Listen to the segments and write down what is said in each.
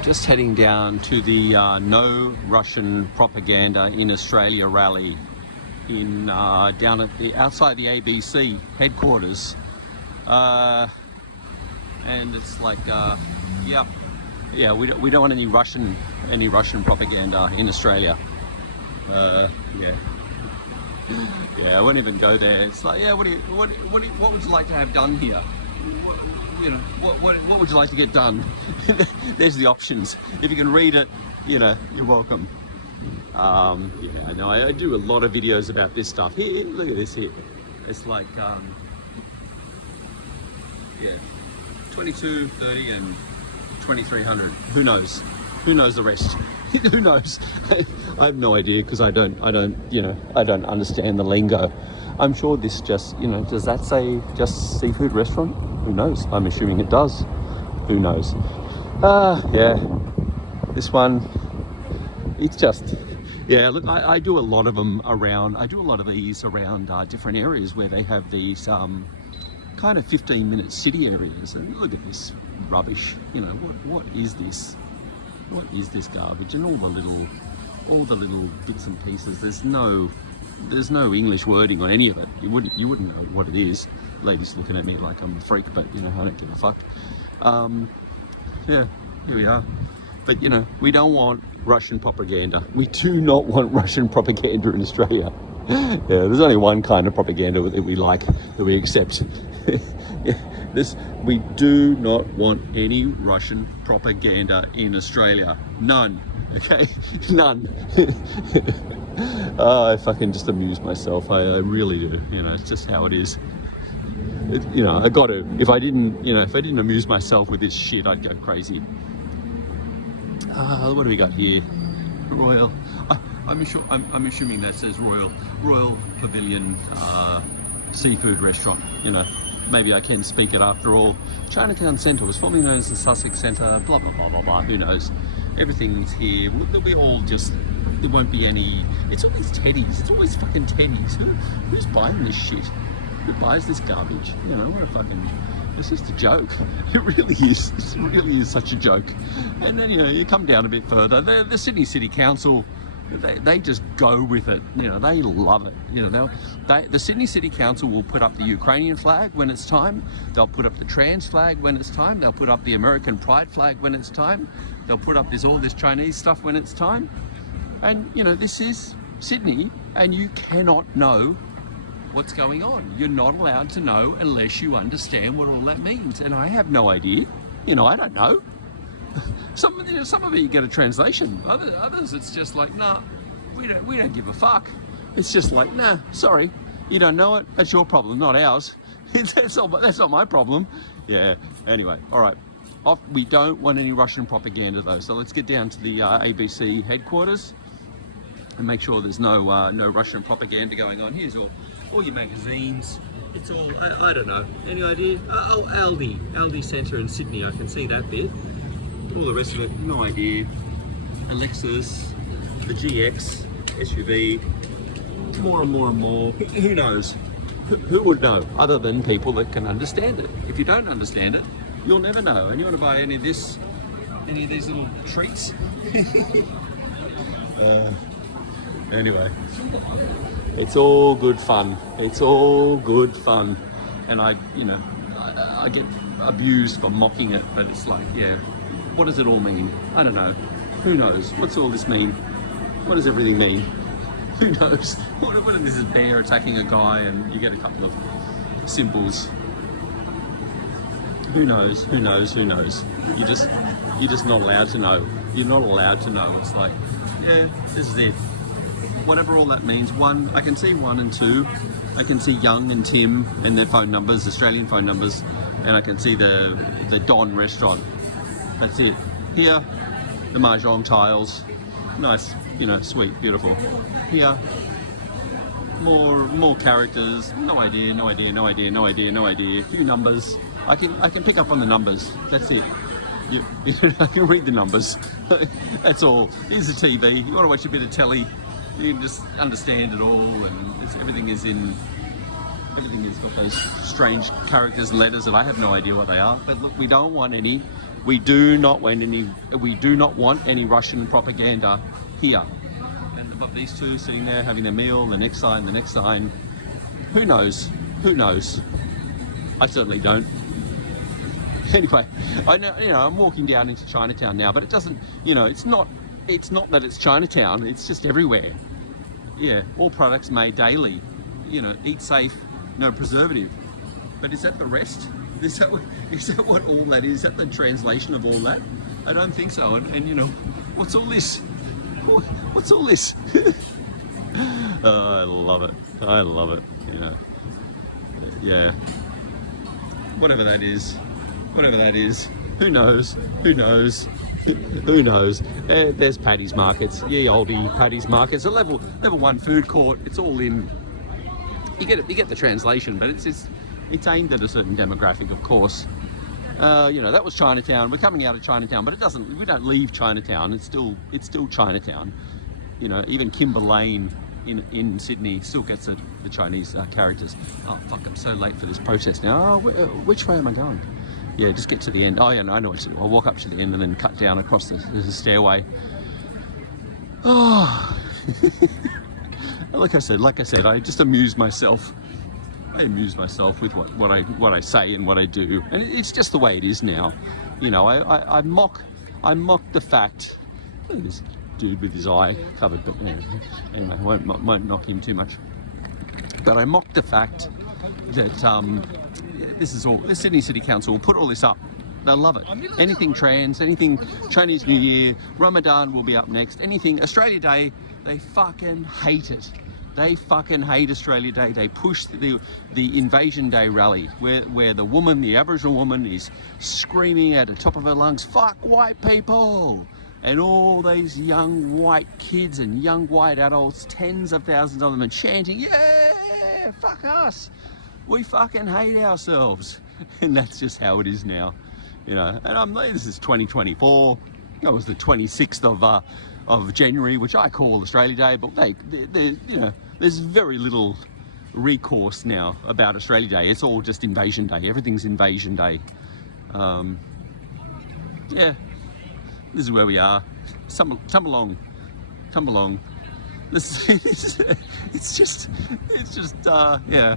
I'm just heading down to the No Russian Propaganda in Australia rally in down at the outside the ABC headquarters, and it's like yeah, we don't want any Russian propaganda in Australia. Yeah, I won't even go there. It's like, yeah, what would you like to have done here? What would you like to get done? There's the options. If you can read it, you're welcome. Yeah, no, I do a lot of videos about this stuff. Here, look at this here. It's like, yeah, 22, 30, and 2300. Who knows? Who knows the rest? Who knows? I have no idea because I don't understand the lingo. I'm sure this just, does that say just seafood restaurant? Who knows? I'm assuming it does. Who knows? Yeah. This one, it's just, yeah, look, I do a lot of them around, I do a lot of these around different areas where they have these kind of 15-minute city areas. And look at this rubbish. What is this? What is this garbage? And all the little bits and pieces. There's no English wording on any of it. You wouldn't know what it is. Ladies looking at me like I'm a freak, but I don't give a fuck. Yeah, here we are. But we don't want Russian propaganda. We do not want Russian propaganda in Australia. Yeah, there's only one kind of propaganda that we like, that we accept. Yeah, we do not want any Russian propaganda in Australia. None. Okay, none. I fucking just amuse myself. I really do. It's just how it is. I got to. If I didn't amuse myself with this shit, I'd go crazy. What do we got here? Royal. I'm assuming that says Royal Pavilion seafood restaurant. Maybe I can speak it after all. Chinatown Centre was formerly known as the Sussex Centre. Blah blah blah blah blah. Who knows? Everything's here. There'll be all just. There won't be any. It's always teddies. It's always fucking teddies. Who's buying this shit? Who buys this garbage? What a fucking... It's just a joke. It really is. It really is such a joke. And then, you come down a bit further. The Sydney City Council, they just go with it. They love it. The Sydney City Council will put up the Ukrainian flag when it's time. They'll put up the trans flag when it's time. They'll put up the American pride flag when it's time. They'll put up all this Chinese stuff when it's time. And, this is Sydney, and you cannot know what's going on. You're not allowed to know unless you understand what all that means. And I have no idea. I don't know. Some of it you get a translation. Others it's just like, nah, we don't give a fuck. It's just like, nah, sorry, you don't know it. That's your problem, not ours. That's not my problem. Yeah. Anyway, all right. Off. We don't want any Russian propaganda though. So let's get down to the ABC headquarters and make sure there's no Russian propaganda going on. Here's all your magazines. It's all, I don't know. Any idea? Oh, Aldi Centre in Sydney. I can see that bit. All the rest of it, no idea. Lexus, the GX, SUV, more and more and more. Who knows? Who would know other than people that can understand it? If you don't understand it, you'll never know. And you want to buy any of these little treats? Anyway, it's all good fun. It's all good fun. And I get abused for mocking it, but it's like, yeah, what does it all mean? I don't know. Who knows? What's all this mean? What does everything mean? Who knows? What if this is a bear attacking a guy and you get a couple of symbols? Who knows? Who knows? Who knows? You're just not allowed to know. You're not allowed to know. It's like, yeah, this is it. Whatever all that means. One, I can see 1 and 2. I can see Young and Tim and their phone numbers, Australian phone numbers, and I can see the Don restaurant. That's it. Here, the mahjong tiles. Nice, sweet, beautiful. Here, more characters. No idea. A few numbers. I can pick up on the numbers. That's it. I can read the numbers. That's all. Here's the TV. You want to watch a bit of telly, you can just understand it all, and everything is got those strange characters and letters that I have no idea what they are. But look, we don't want any We do not want any Russian propaganda here. And above these two sitting there having their meal, the next sign, the next sign. Who knows? Who knows? I certainly don't. Anyway, I know, I'm walking down into Chinatown now, but it doesn't, it's not that it's Chinatown, it's just everywhere. Yeah, all products made daily. Eat safe, no preservative. But is that the rest? Is that what all that is? Is that the translation of all that? I don't think so. And what's all this? What's all this? Oh, I love it. I love it. Yeah. Whatever that is. Who knows? Who knows? There's Paddy's markets. Ye oldie Paddy's markets. A level 1 food court. It's all in. You get the translation, but it's aimed at a certain demographic, of course. That was Chinatown. We're coming out of Chinatown, but we don't leave Chinatown. It's still Chinatown. Even Kimber Lane in Sydney still gets the Chinese characters. Oh fuck! I'm so late for this protest now. Which way am I going? Yeah, just get to the end. Oh yeah, no, I know what to do. I'll walk up to the end and then cut down across the stairway. Oh. Like I said, I just amuse myself. I amuse myself with what I say and what I do, and it's just the way it is now. I mock the fact. Look at this dude with his eye covered, but anyway, I won't knock him too much. But I mock the fact that the Sydney City Council will put all this up. They'll love it. Anything trans, anything Chinese New Year, Ramadan will be up next. Anything Australia Day, they fucking hate it. They fucking hate Australia Day. They push the Invasion Day rally where the Aboriginal woman is screaming at the top of her lungs, "Fuck white people!" And all these young white kids and young white adults, tens of thousands of them, are chanting, "Yeah, fuck us. We fucking hate ourselves." And that's just how it is now. And this is 2024. That was the 26th of January, which I call Australia Day, but there's very little recourse now about Australia Day. It's all just Invasion Day. Everything's Invasion Day. Yeah, this is where we are. Come along. It's just yeah.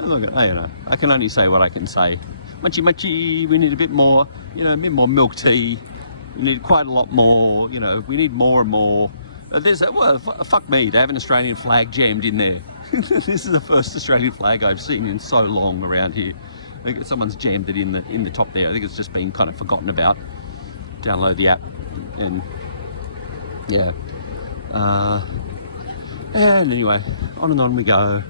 Look, I don't know. I can only say what I can say. Machi, we need a bit more, a bit more milk tea. We need quite a lot more, we need more and more. Fuck me, they have an Australian flag jammed in there. This is the first Australian flag I've seen in so long around here. I think someone's jammed it in the top there. I think it's just been kind of forgotten about. Download the app and yeah. And anyway, on and on we go.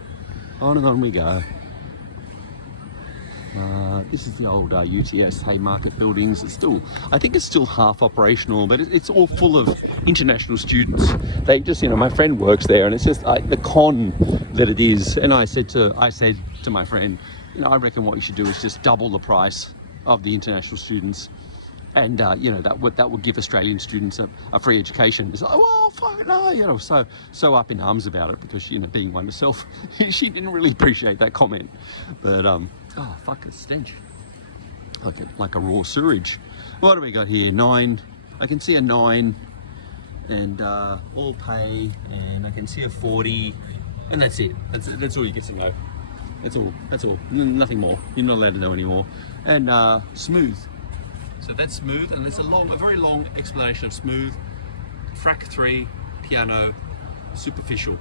This is the old UTS Haymarket buildings. I think it's still half operational, but it's all full of international students. They just, my friend works there, and it's just the con that it is. And I said to my friend, I reckon what you should do is just double the price of the international students, and that would give Australian students a free education. It's like, well, fuck no, so up in arms about it because being one herself, she didn't really appreciate that comment. But oh fuck, it's stench. Like a raw sewage. What do we got here? 9. I can see a 9, and all pay, and I can see a 40, and that's it. That's all you get to know. That's all. Nothing more. You're not allowed to know anymore. And smooth. So that's smooth, and there's a very long explanation of smooth. Frac 3, piano, superficial.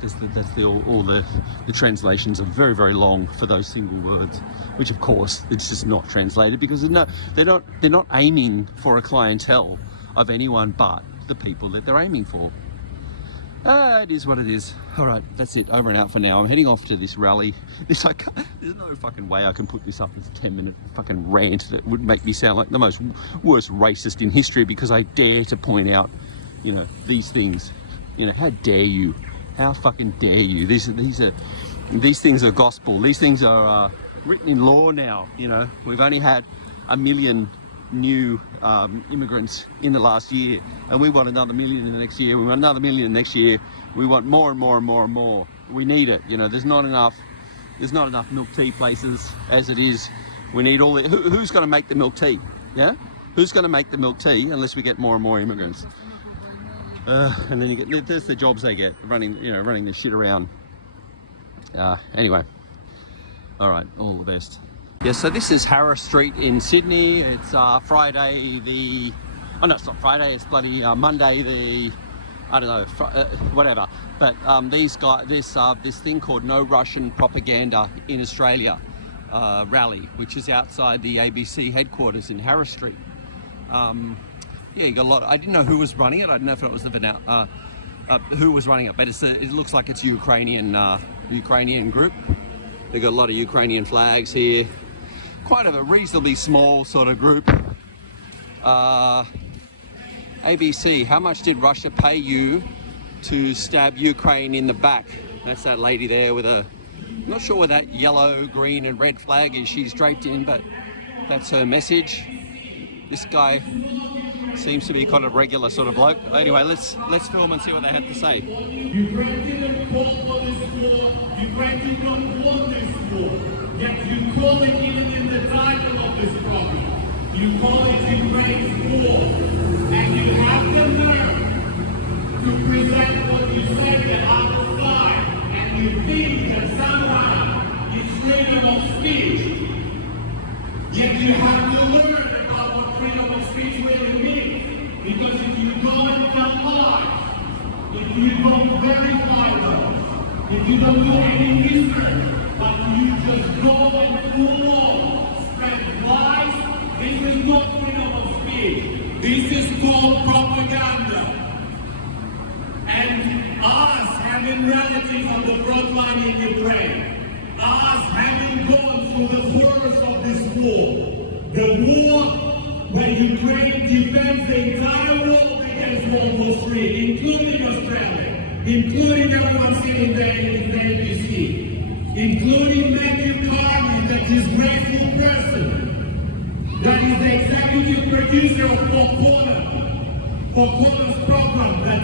That's all the translations are very, very long for those single words, which of course it's just not translated because they're not aiming for a clientele of anyone but the people that they're aiming for. It is what it is. All right, that's it. Over and out for now. I'm heading off to this rally. There's no fucking way I can put this up as a 10-minute fucking rant that would make me sound like the worst racist in history because I dare to point out, these things. How dare you? How fucking dare you? These things are gospel. These things are written in law now. We've only had 1 million new immigrants in the last year, and we want another 1 million in the next year. We want another 1 million next year. We want more and more and more and more. We need it. There's not enough milk tea places as it is. We need all the. Who's going to make the milk tea? Yeah? Who's going to make the milk tea unless we get more and more immigrants? And then you get, there's the jobs they get, running this shit around. Anyway. All right, all the best. Yeah, so this is Harris Street in Sydney. It's Friday the... Oh no, it's not Friday, it's bloody Monday the... I don't know, whatever. But these guys, this thing called No Russian Propaganda in Australia rally, which is outside the ABC headquarters in Harris Street. Yeah, you got a lot. I didn't know who was running it. I didn't know if it was the who was running it, but it looks like it's Ukrainian group. They got a lot of Ukrainian flags here. Quite a reasonably small sort of group. ABC, how much did Russia pay you to stab Ukraine in the back? That's that lady there with a, I'm not sure what that yellow, green and red flag is she's draped in, but that's her message. This guy seems to be kind of regular sort of bloke. Anyway, let's film and see what they had to say. Ukraine didn't call for this war. Ukraine did not want this war. Yet you call it even in the title of this program. You call it Ukraine's war. And you have the nerve to present what you said the other side. And you think that somehow it's freedom of speech. Yet you have to learn about what freedom of speech really means. Because if you go and tell lies, if you don't verify those, if you don't do any research, but you just go and full on spread lies, this is not freedom of speech. This is called propaganda. And us having relatives on the front line in Ukraine, us having gone through the horrors of this war, the war where Ukraine defends the entire world against World War III, including Australia, including everyone sitting there in the ABC, including Matthew Carney, that disgraceful person, that is the executive producer of Four Corners program, that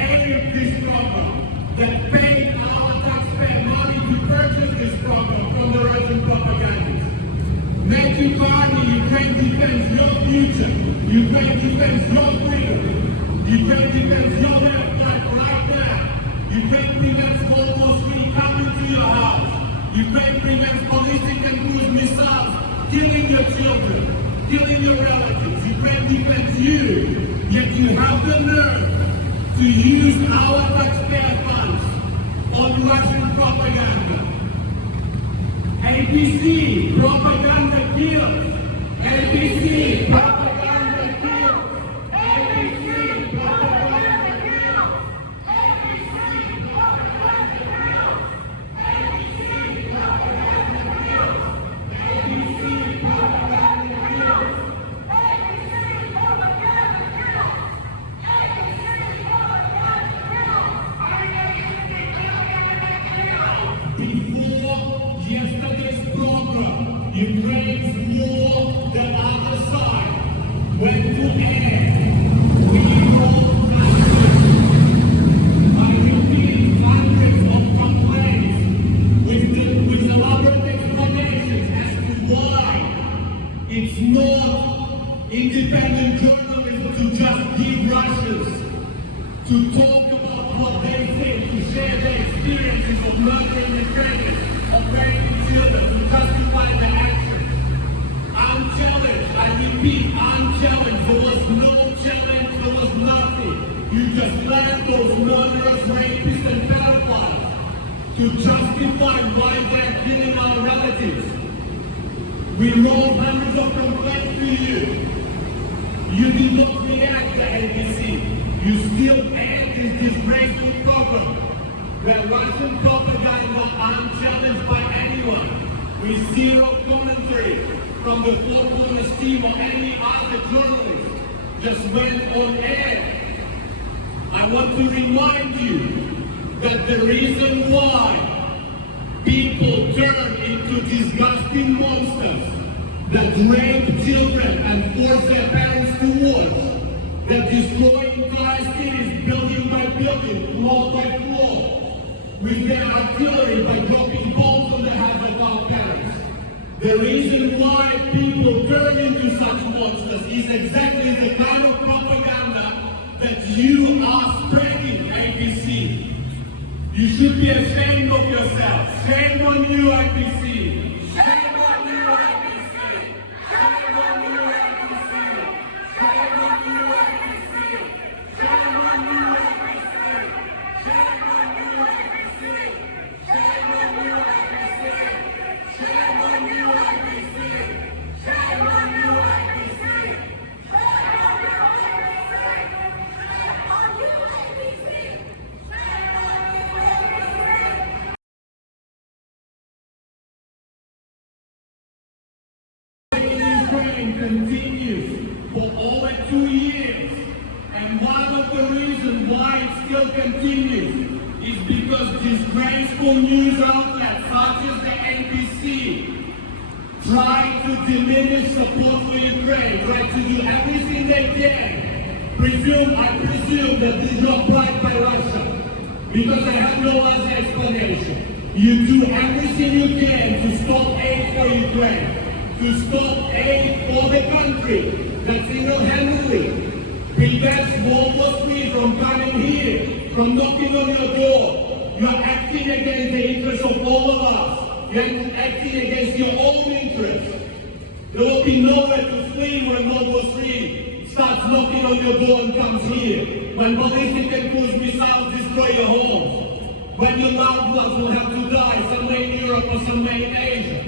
aired this program, that paid our taxpayer money to purchase this program from the Russian propagandists. Matthew Carney, Ukraine defends your future. Ukraine defends your freedom. Ukraine defends your life right now. Ukraine prevents World War III coming to your house. Ukraine prevents ballistic and cruise missiles killing your children, killing your relatives. Ukraine defends you. Yet you have the nerve to use our taxpayer funds on Russian propaganda. ABC, propaganda kills. ABC, propaganda kills. ABC, propaganda kills. ABC, propaganda kills. ABC, propaganda kills. ABC, propaganda kills. Before yesterday's program, Ukraine's war, the other side, went to air. We wrote hundreds of complaints with elaborate explanations as to why it's not independent journalism to just give Russians to talk about what they think, to share their experiences of murdering Ukrainians, of raping children, to justify their actions. Unchallenged, I repeat, unchallenged. There was no challenge, there was nothing. You just let those murderers, rapists, and pedophiles to justify why they're killing our relatives. We wrote hundreds of complaints to you. You did not react to ABC. You still aired this disgraceful program where Russian propaganda unchallenged by anyone, with zero commentary from the Four Corners team or any other journalist, just went on air. I want to remind you that the reason why people turn into disgusting monsters that rape children and force their parents to war, that destroy entire cities building by building, floor by floor, with their artillery by dropping bombs on the heads of our parents. The reason why people turn into such monsters is exactly the kind of propaganda that you are spreading, ABC. You should be ashamed of yourself. Shame on you, ABC. Shame on you, ABC. Shame on you, ABC. Shame on you, ABC. Shame on you, ABC. Shame on you, ABC. Shame on you, ABC. Shame on you, ABC. Shame on you, ABC. Ukraine continues for over 2 years, and one of the reasons why it still continues is because disgraceful news outlets such as the ABC try to diminish support for Ukraine, try to do everything they can. I presume that this is not bribed by Russia, because I have no other explanation. You do everything you can to stop aid for Ukraine, to stop aid for the country that single-handedly prevents World War III from coming here, from knocking on your door. You're acting against the interests of all of us. You're acting against your own interests. There will be nowhere to flee when World War III starts knocking on your door and comes here. When ballistic and cruise missiles destroy your homes. When your loved ones will have to die somewhere in Europe or somewhere in Asia.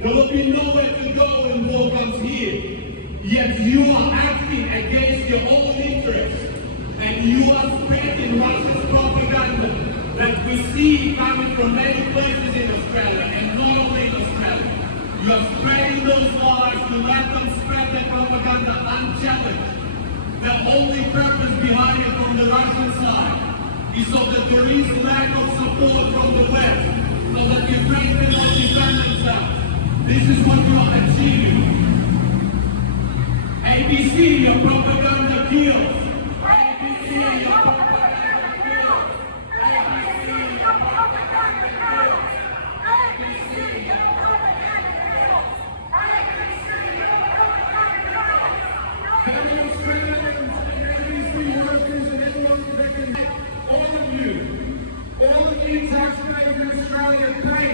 There will be nowhere to go when war comes here. Yet you are acting against your own interests. And you are spreading Russia's propaganda that we see coming from many places in Australia, and not only in Australia. You are spreading those lies to let them spread their propaganda unchallenged. The only purpose behind it from the Russian side is so that there is lack of support from the West, so that Ukraine cannot defend themselves. This is what you are achieving. ABC, your propaganda kills. ABC, your propaganda kills. ABC, your propaganda kills. ABC, your propaganda kills. ABC, your propaganda kills. Fellow Australians and ABC workers and everyone connected, all of you taxpayers in Australia pay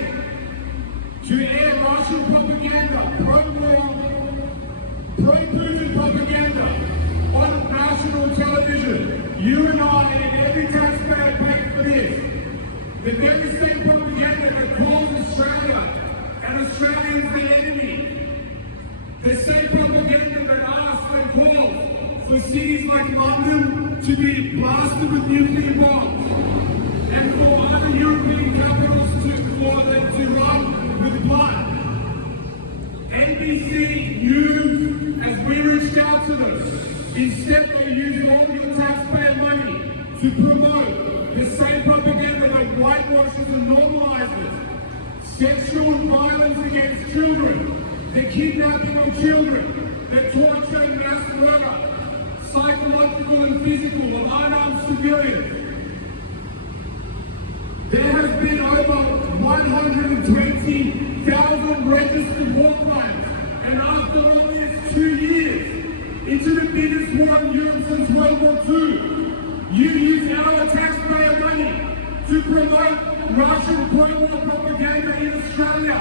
to air Russian propaganda, pro-war, pro-Putin propaganda on national television. You and I and every taxpayer pay for this. The very same propaganda that calls Australia and Australians the enemy. The same propaganda that asks and calls for cities like London to be blasted with nuclear bombs, and for other European capitals for them to run with blood. NBC knew as we reached out to them, instead they used all your taxpayer money to promote the same propaganda that whitewashes and normalizes sexual violence against children, the kidnapping of children, the torture and mass murder, psychological and physical of unarmed civilians. There has been over 120,000 registered war crimes, and after only 2 years into the biggest war in Europe since World War II, you use our taxpayer money to promote Russian pro-war propaganda in Australia,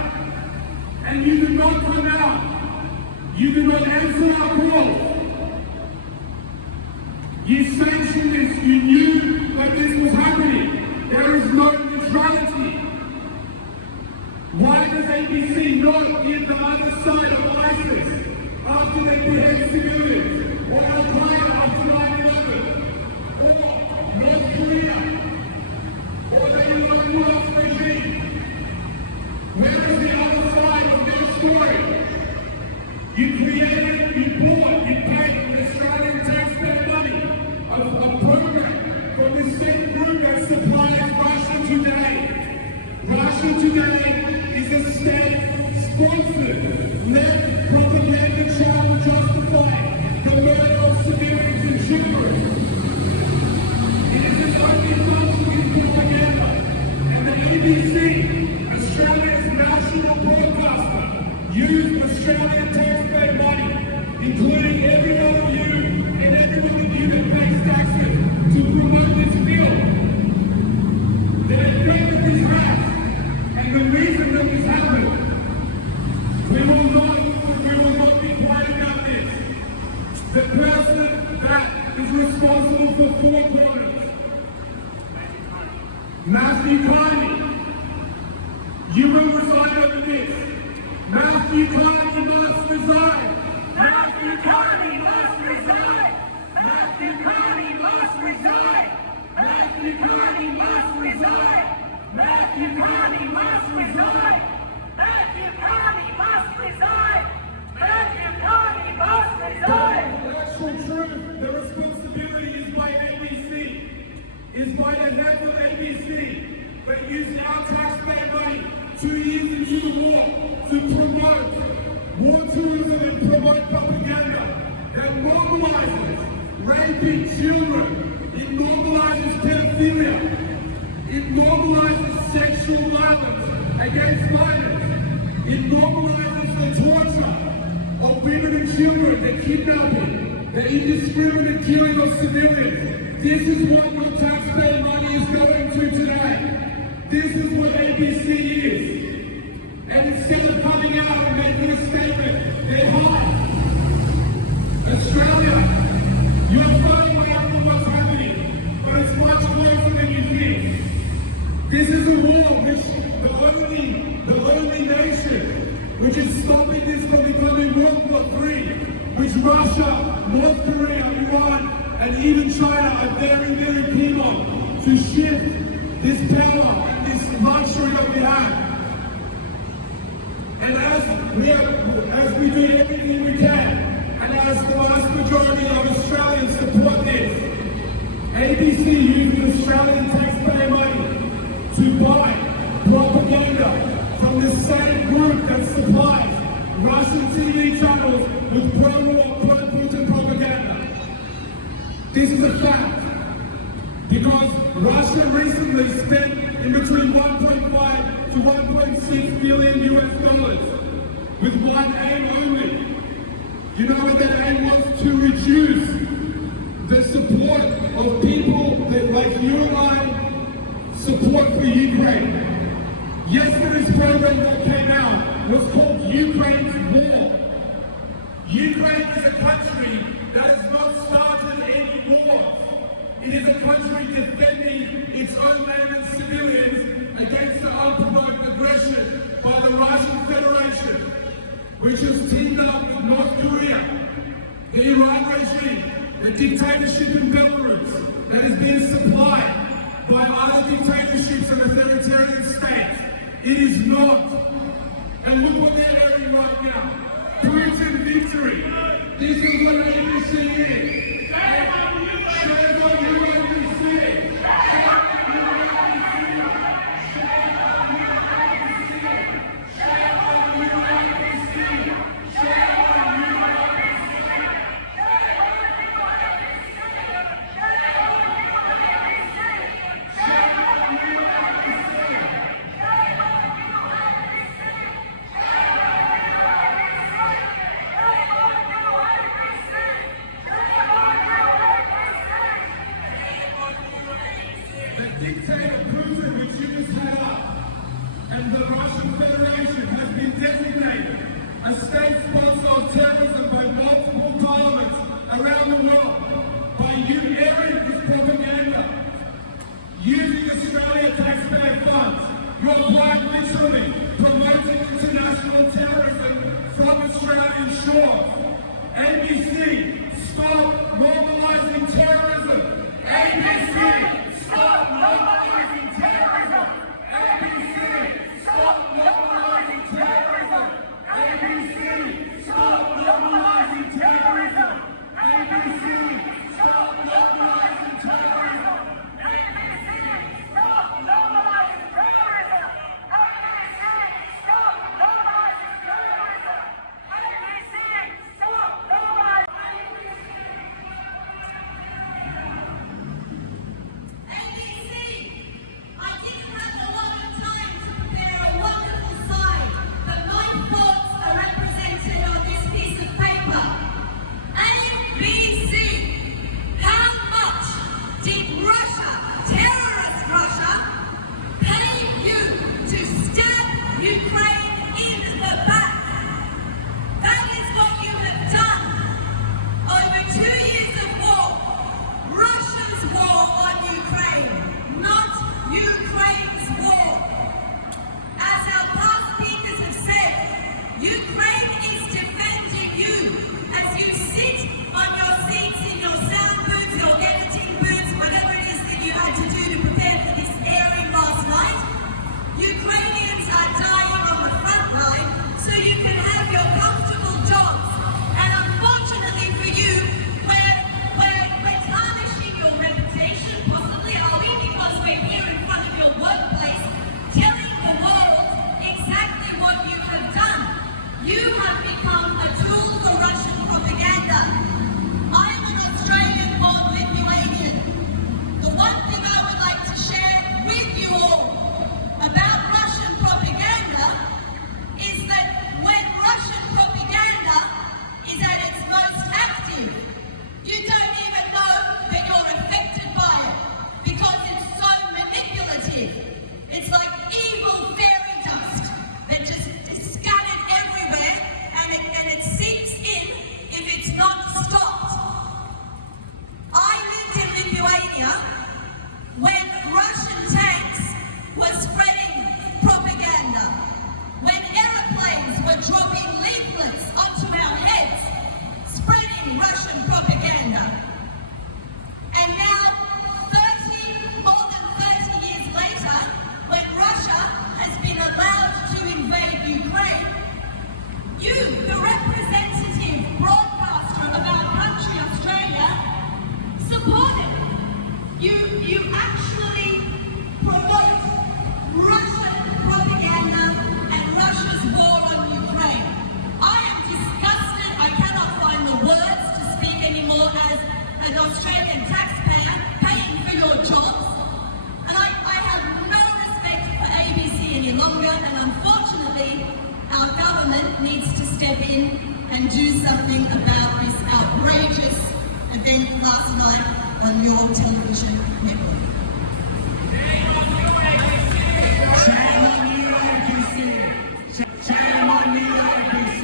and you do not come out. You do not answer our calls. You sanctioned this. You knew that this was happening. There is no neutrality. Why does ABC not get the other side of ISIS after they behead civilians? Or Al-Qaeda after 9/11? Or North Korea? Or the Elon Musk regime? Where is the other side of your story? You created, you bought, you paid with Australian taxpayer money a program from the same group that supplies Russia Today. Russia Today is a state-sponsored, led propaganda channel justifying the murder of civilians and children. It is its only function in propaganda. And the ABC, Australia's national broadcaster, use Australian taxpayer money, including every one of you and every one of you that pays taxes, to promote this bill. They're in favor of this house, and the reason that this happened, we will not be quiet about this. The person that is responsible for 4 crimes, Matthew Carney, you will resign over this. Matthew Carney must resign. Matthew Carney must resign. Matthew Carney must resign. Matthew Carney must resign. Matthew Carney must resign. Matthew Carney must resign. Matthew Carney must resign. The actual truth, the responsibility is by ABC, is by the head of ABC, but using our taxpayer money 2 years into the war to promote war tourism and promote propaganda that normalizes raping children, it normalizes pedophilia, it normalizes sexual violence against minors, it normalizes the torture of women and children, the kidnapping, the indiscriminate killing of civilians. This is what your taxpayer money is going to today. This is what ABC is. And instead of coming out and making a statement, they're hard. Australia, you're finding out what's happening, but it's much closer than you think. This is a war which the only nation which is stopping this from becoming World War III, which Russia, North Korea, Iran, and even China are very, very keen on to shift this power and this luxury that we have. And as we do everything we can, and as the vast majority of Australians support this, ABC uses Australian taxpayer money to buy propaganda from the same group that supplies Russian TV channels with pro-war, pro-Putin propaganda. This is a fact, because Russia recently spent in between 1.5 to 1.6 billion US dollars with one aim only. You know what that aim was? To reduce the support of people that, like you and I, support for Ukraine. Yesterday's program that came out was called Ukraine's War. Ukraine is a country that has not started any wars. It is a country defending its own land and civilians against the unprovoked aggression by the Russian Federation, which has teamed up with North Korea, the Iran regime, the dictatorship in Belarus that is being supplied by other dictatorships and authoritarian states. It is not. And look what they're doing right now. Putin victory. This is what ABC is. Shame on you, ABC. Dictator Putin, which you just had up, and the Russian Federation has been designated a state sponsor of terrorism by multiple parliaments around the world by you airing this propaganda, using Australian taxpayer funds. You're quite literally promoting international terrorism from Australian shores. ABC, stop normalizing terrorism. ABC, stop normalizing terrorism! ABC! Stop normalizing terrorism! ABC! Stop normalizing terrorism! ABC! Stop normalizing terrorism! ABC, stop normalizing terrorism! ABC, stop normalizing terrorism! ABC, stop normalizing needs to step in and do something about this outrageous event last night on your television network. Shame on you, ABC! Shame on you, ABC!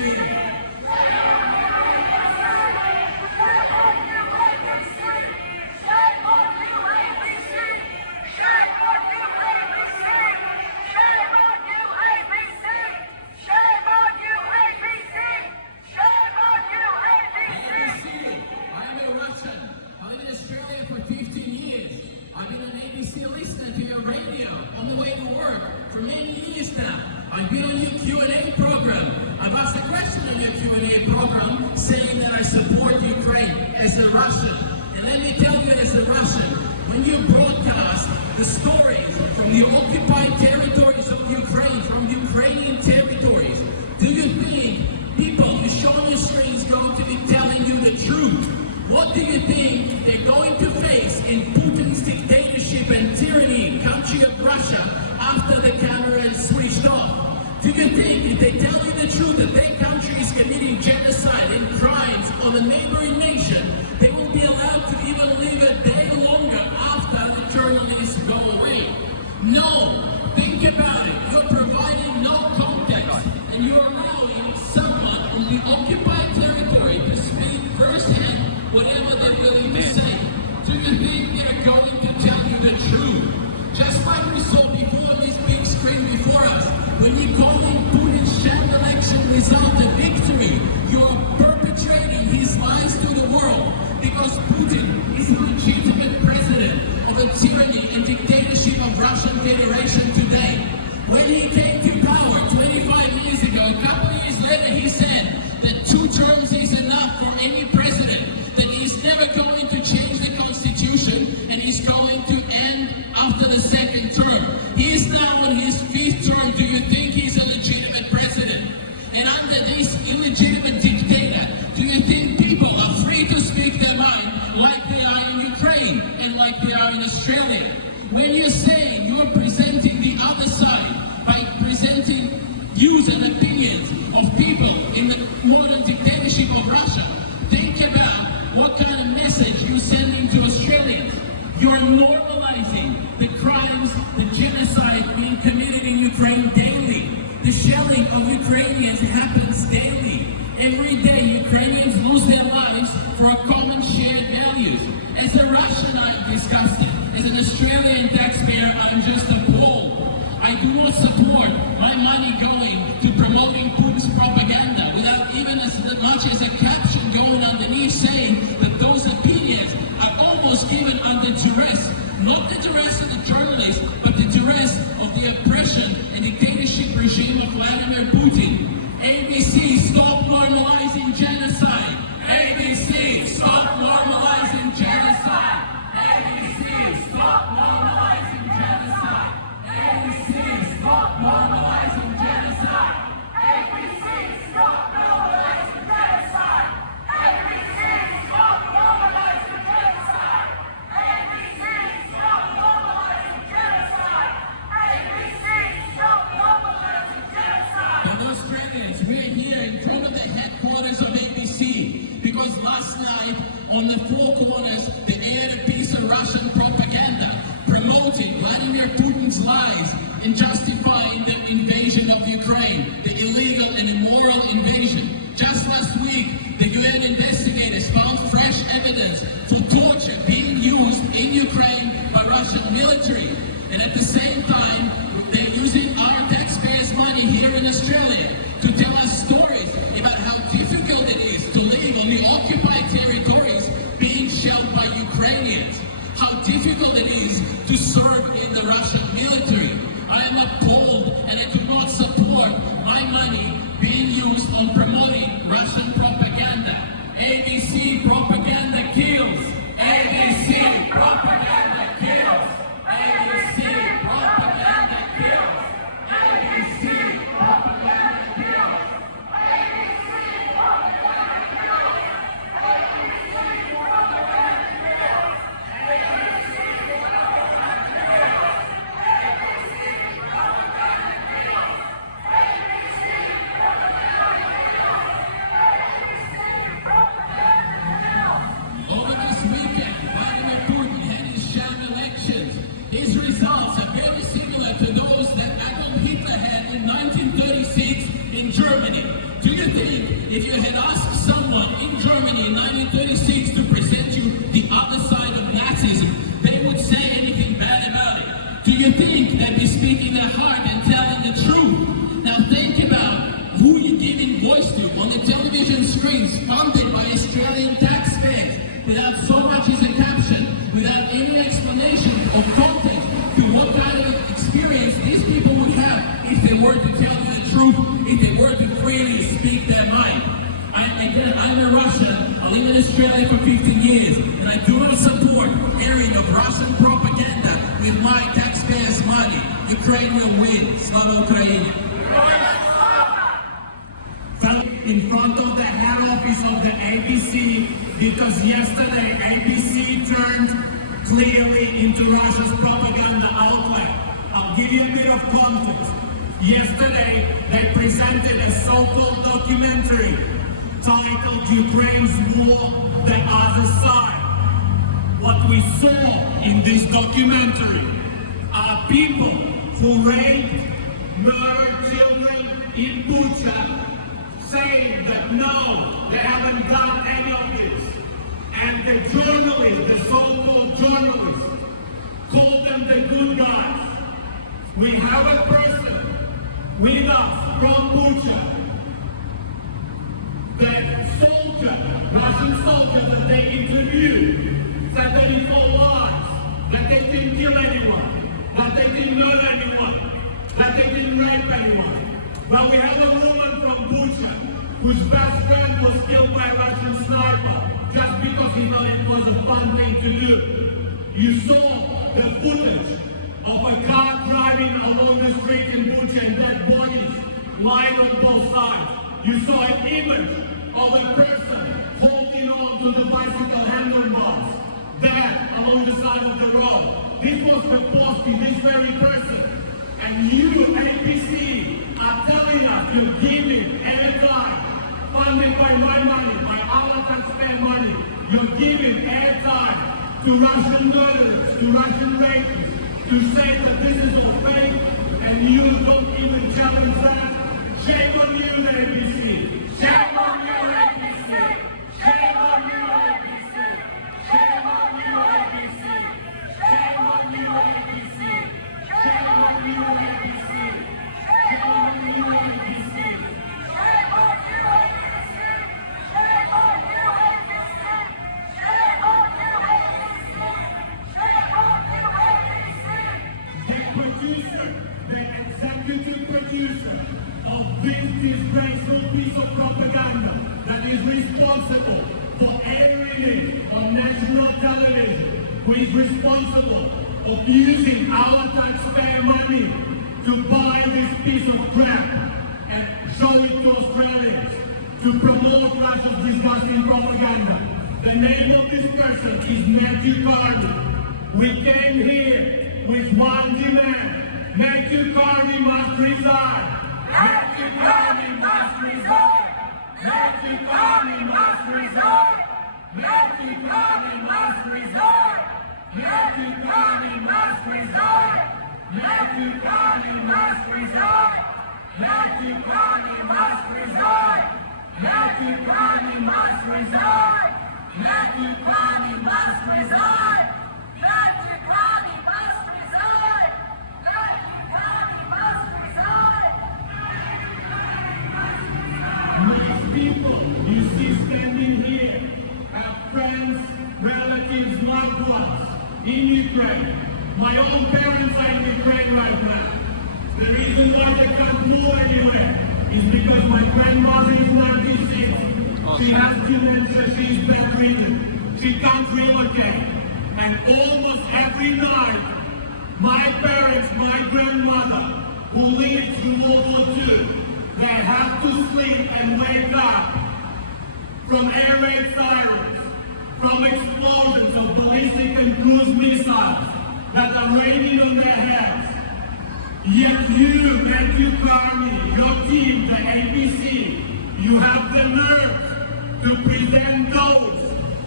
For many years now, I've been on your Q&A program. I've asked a question on your Q&A program saying that I support Ukraine as a Russian. And let me tell you, as a Russian, when you broadcast the stories from the occupied territories of Ukraine, from Ukrainian territories, do you think people you show on your screens going to be telling you the truth? What do you think they're going to face in Putin's dictatorship and tyranny, country of Russia, after the camera is switched off? Do you think if they tell you the truth that their country is committing genocide and crimes on a neighboring nation, they will be allowed to even live a day longer after the journalists go away? No! Think about it. You're providing no context, and you're allowing someone on the occupied territory to speak firsthand whatever they're willing to say. Do you think they're going to tell you the truth? Just like we saw before on this big screen before us, when you call Putin's sham election result a victory, you're perpetrating his lies to the world, because Putin is a legitimate president of the tyranny and dictatorship of Russian Federation today. When he came to power 25 years ago, a couple of years later, he said that 2 terms is enough for any president, that he's never going to change the constitution, and he's going to end after the 2nd term. He is now on his 5th term. Do you think he's a legitimate president? And under this illegitimate dictator, do you think people are free to speak their mind like they are in Ukraine and like they are in Australia? When you're saying you're presenting the other side by presenting views and opinions of people in the modern dictatorship of Russia, think about what kind of message you're sending to Australians. You're normalizing the crimes, the genocide being committed in Ukraine daily. The shelling of Ukrainians happens daily. Every day Ukrainians lose their lives for a common shared values. As a Russian, I'm disgusted. As an Australian taxpayer, I'm just appalled. I do not support my money going to promoting Putin's propaganda without even as much as a caption going underneath saying that those opinions are almost given under duress. Not the duress of the journalists, but the duress of the oppression and dictatorship regime of Vladimir Putin. ABC, stop normalizing genocide! ABC, stop normalizing genocide! ABC, stop normalizing genocide! ABC, stop normalizing genocide! ABC, stop normalizing genocide! ABC, stop normalizing genocide! ABC, stop normalizing genocide! ABC, stop normalizing genocide! And Australians, we're here in front of the headquarters of ABC because last night on the 4 corners they aired a piece of Russian propaganda promoting Vladimir Putin's lies and justifying the invasion of Ukraine, the illegal and immoral invasion. Just last week, the UN investigators found fresh evidence for torture being used in Ukraine by Russian military. And at the same time, they're using our taxpayers' money here in Australia to tell us stories about how difficult it is to live on the occupied territories being shelled by Ukrainians. How difficult it is to serve in the Russian military. I am appalled, and I do not support my money being used on promoting Russian propaganda. ABC propaganda kills. ABC propaganda kills. ABC propaganda kills. ABC propaganda kills. ABC propaganda kills. ABC propaganda kills. in Germany. Do you think if you had asked someone in Germany in 1936 to present you the other side of Nazism, they would say anything bad about it? Do you think they'd be speaking their heart and telling the truth? Now think about who you're giving voice to on the television screens funded by Australian taxpayers without so much as a caption, without any explanation or context to what kind of experience these people would have if they were to tell you the truth, if they were to freely speak their mind. I'm a Russian, I live in Australia for 15 years, and I do not support airing of Russian propaganda with my taxpayers' money. Ukraine will win. Slava Ukraini. In front of the head office of the ABC, because yesterday ABC turned clearly into Russia's propaganda outlet. I'll give you a bit of context. Yesterday, they presented a so-called documentary titled Ukraine's War, the Other Side. What we saw in this documentary are people who raped, murdered children in Bucha, saying that no, they haven't done any of this. And the journalists, the so-called journalists, called them the good guys. We have a person with us from Bucha. The soldier, Russian soldier that they interviewed, said that it's all lies, that they didn't kill anyone, that they didn't murder anyone, that they didn't rape anyone. But we have a woman from Bucha whose best friend was killed by a Russian sniper just because he thought it was a fun thing to do. You saw the footage of a car driving along the street in Bucha and dead bodies lying on both sides. You saw an image of a person holding on to the bicycle handlebars there along the side of the road. This was reported to this very person. And you, ABC, are telling us you're giving airtime, funded by my money, by our taxpayer money. You're giving airtime to Russian murderers, to Russian rapists, to say that this is all fake, and you don't even challenge that. Shame on you, ABC. Shame on you, ABC. Shame on you, ABC. Shame on you, ABC. Shame on you, ABC. Shame on you, ABC. Shame on you, ABC. Shame on you, ABC! Shame on you, ABC! Shame on you, ABC! Shame on you, ABC! The producer, the executive producer of this disgraceful piece of propaganda that is responsible for airing it on national television, who is responsible of using our taxpayer money to buy this piece of crap and show it to Australians, to promote Russia's disgusting propaganda. The name of this person is Matthew Carney. We came here with one demand. Matthew Carney must resign. Matthew Carney must resign. Matthew Carney must resign. Matthew Carney must resign. Matthew Carney must resign. Matthew Carney must resign. Matthew Carney must resign. Matthew Carney must resign. Matthew Carney must resign. Matthew Carney must resign! Matthew Carney must resign! Most people you see standing here have friends, relatives, loved ones in Ukraine. My own parents are in Ukraine right now. The reason why they can't move anywhere is because my grandmother is 96. She has dementia, she is bedridden. She can't relocate. And almost every night, my parents, my grandmother, who lived through World War II, they have to sleep and wake up from air raid sirens, from explosions of ballistic and cruise missiles that are raining on their heads. Yet you, Matthew Carney, your team, the ABC, you have the nerve to present those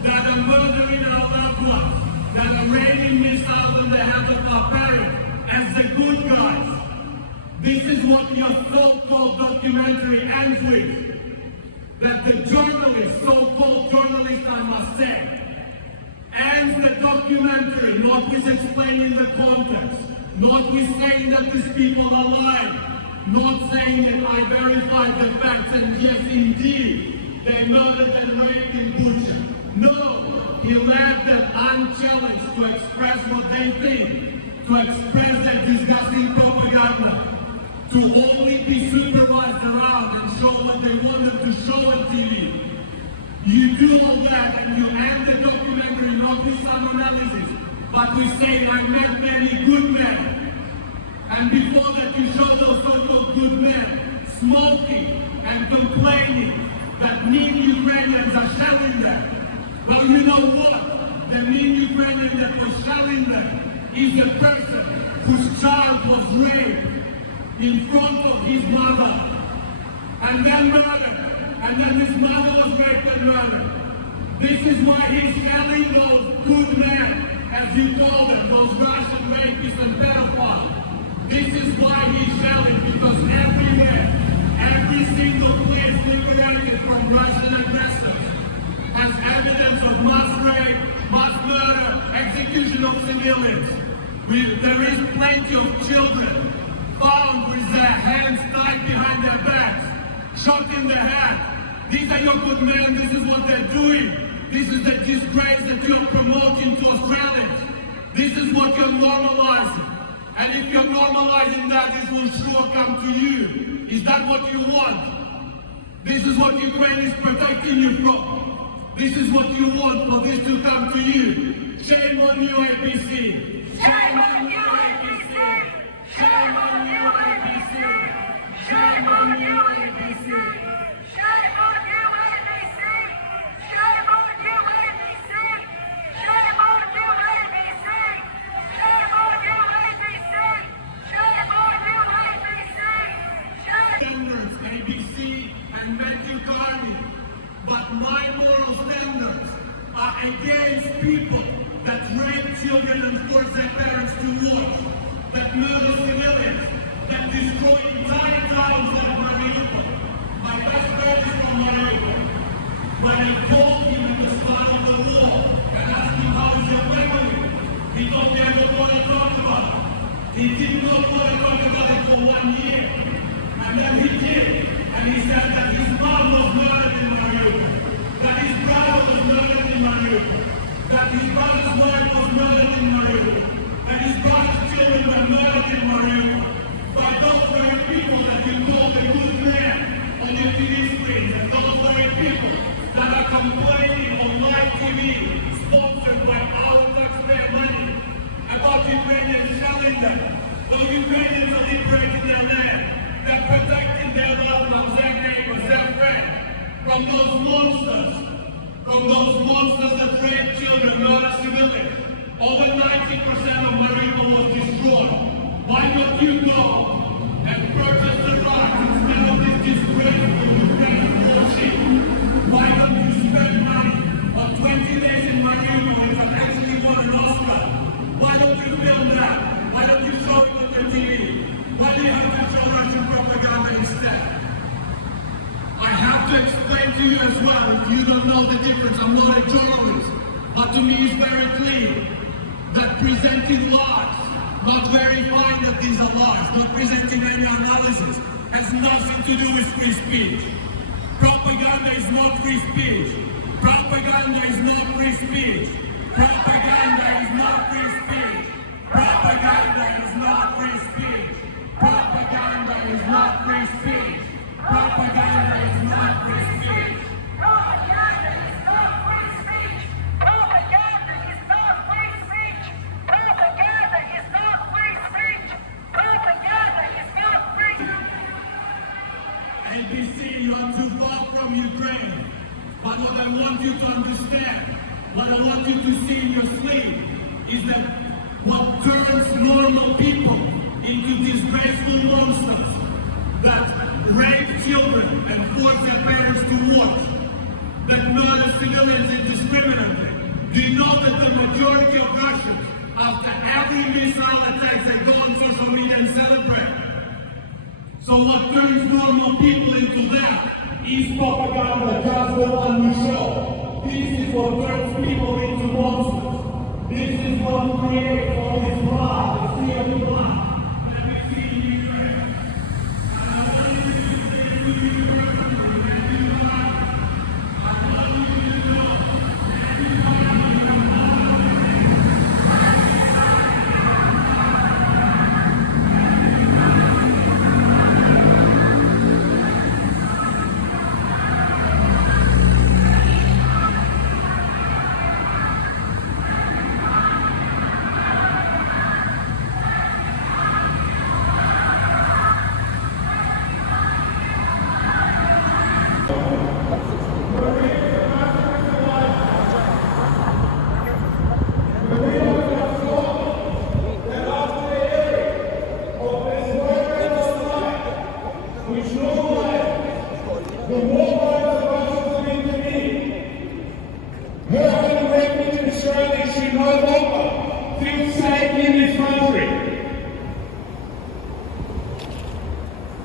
that are murdering our loved ones, that are raining missiles on the heads of our parents, as the good guys. This is what your so-called documentary ends with that the journalist, so-called journalist I must say, ends the documentary not with explaining the context, not with saying that these people are lying, not saying that I verified the facts and yes indeed they murdered and raped in Bucha. No, he left them unchallenged to express what they think, to express their disgusting propaganda, to only be supervised around and show what they want them to show on TV. You do all that and you end the documentary not with some analysis, but with saying I met many good men. And before that you show those so-called good men smoking and complaining that mean Ukrainians are shelling them. Well, you know what? The mean Ukrainian that was shelling them is the person whose child was raped in front of his mother and then murdered. And then his mother was raped and murdered. This is why he's telling those good men, as you call them, those Russian rapists and pedophiles. This is why he's shelling, because everywhere, every single place liberated from Russian aggressors has evidence of mass rape, mass murder, execution of civilians. There is plenty of children found with their hands tied behind their backs, shot in the head. These are your good men, this is what they're doing. This is the disgrace that you're promoting to Australians. This is what you're normalizing. And if you're normalizing that, this will sure come to you. Is that what you want? This is what Ukraine is protecting you from. This is what you want for this to come to you. Shame on you, ABC. Shame on you, ABC! Shame on you, ABC! Shame on you, ABC! Shame on you, ABC! Shame on you, ABC! Shame on you, ABC! Shame on you, ABC! Shame on you, ABC! Standards, ABC and Matthew Carney. But my moral standards are against people that rape children and force their parents to watch, that murder civilians, that destroy entire towns like Mariupol. My best friend is from Mariupol. When I called him at the start of the war and asked him how is your family, he told me I don't want to talk about it. He did not want to talk about it for 1 year. And then he did. And he said that his mom was murdered in Mariupol, that his brother was murdered in Mariupol, that his brother's wife was murdered in Mariupol, that his brother's children were murdered in Mariupol by those very people that you call the good men on your TV screens, and those very people that are complaining on live TV, sponsored by our taxpayer money, about Ukrainians shelling them. Those Ukrainians are liberating their land. They're protecting their loved ones, their neighbors, their friends from those monsters that rape children, murder civilians. Over 90% of Mariupol was destroyed. Why don't you go and purchase the rights instead of this disgraceful Ukrainian bullshit? Why don't you spend money on 20 days in Mariupol if I actually won an Oscar? Why don't you film that? Why don't you show it on the TV? Why do you have to show Russian propaganda instead? I have to explain to you as well, if you don't know the difference, I'm not a journalist, but to me it's very clear that presenting lies, not verifying that these are lies, not presenting any analysis, has nothing to do with free speech. Propaganda is not free speech. Propaganda is not free speech. Propaganda is not free speech. Propaganda is not free speech. Propaganda is not free speech. Propaganda is not free speech. Propaganda is not free speech! Propaganda is not free speech! Propaganda is not free speech! Propaganda is not free speech! ABC, you are too far from Ukraine. But what I want you to understand, what I want you to see in your sleep, is that what turns normal people into disgraceful monsters that rape children and force their parents to watch, that murder civilians indiscriminately. Do you know that the majority of Russians, after every missile attack, they go on social media and celebrate? So what turns normal people into that is propaganda just for one new show. This is what turns people into monsters. This is what creates all this blood, the sea of blood that we see in Ukraine. And I want you to stay with me personally, that you have. I want you to know that you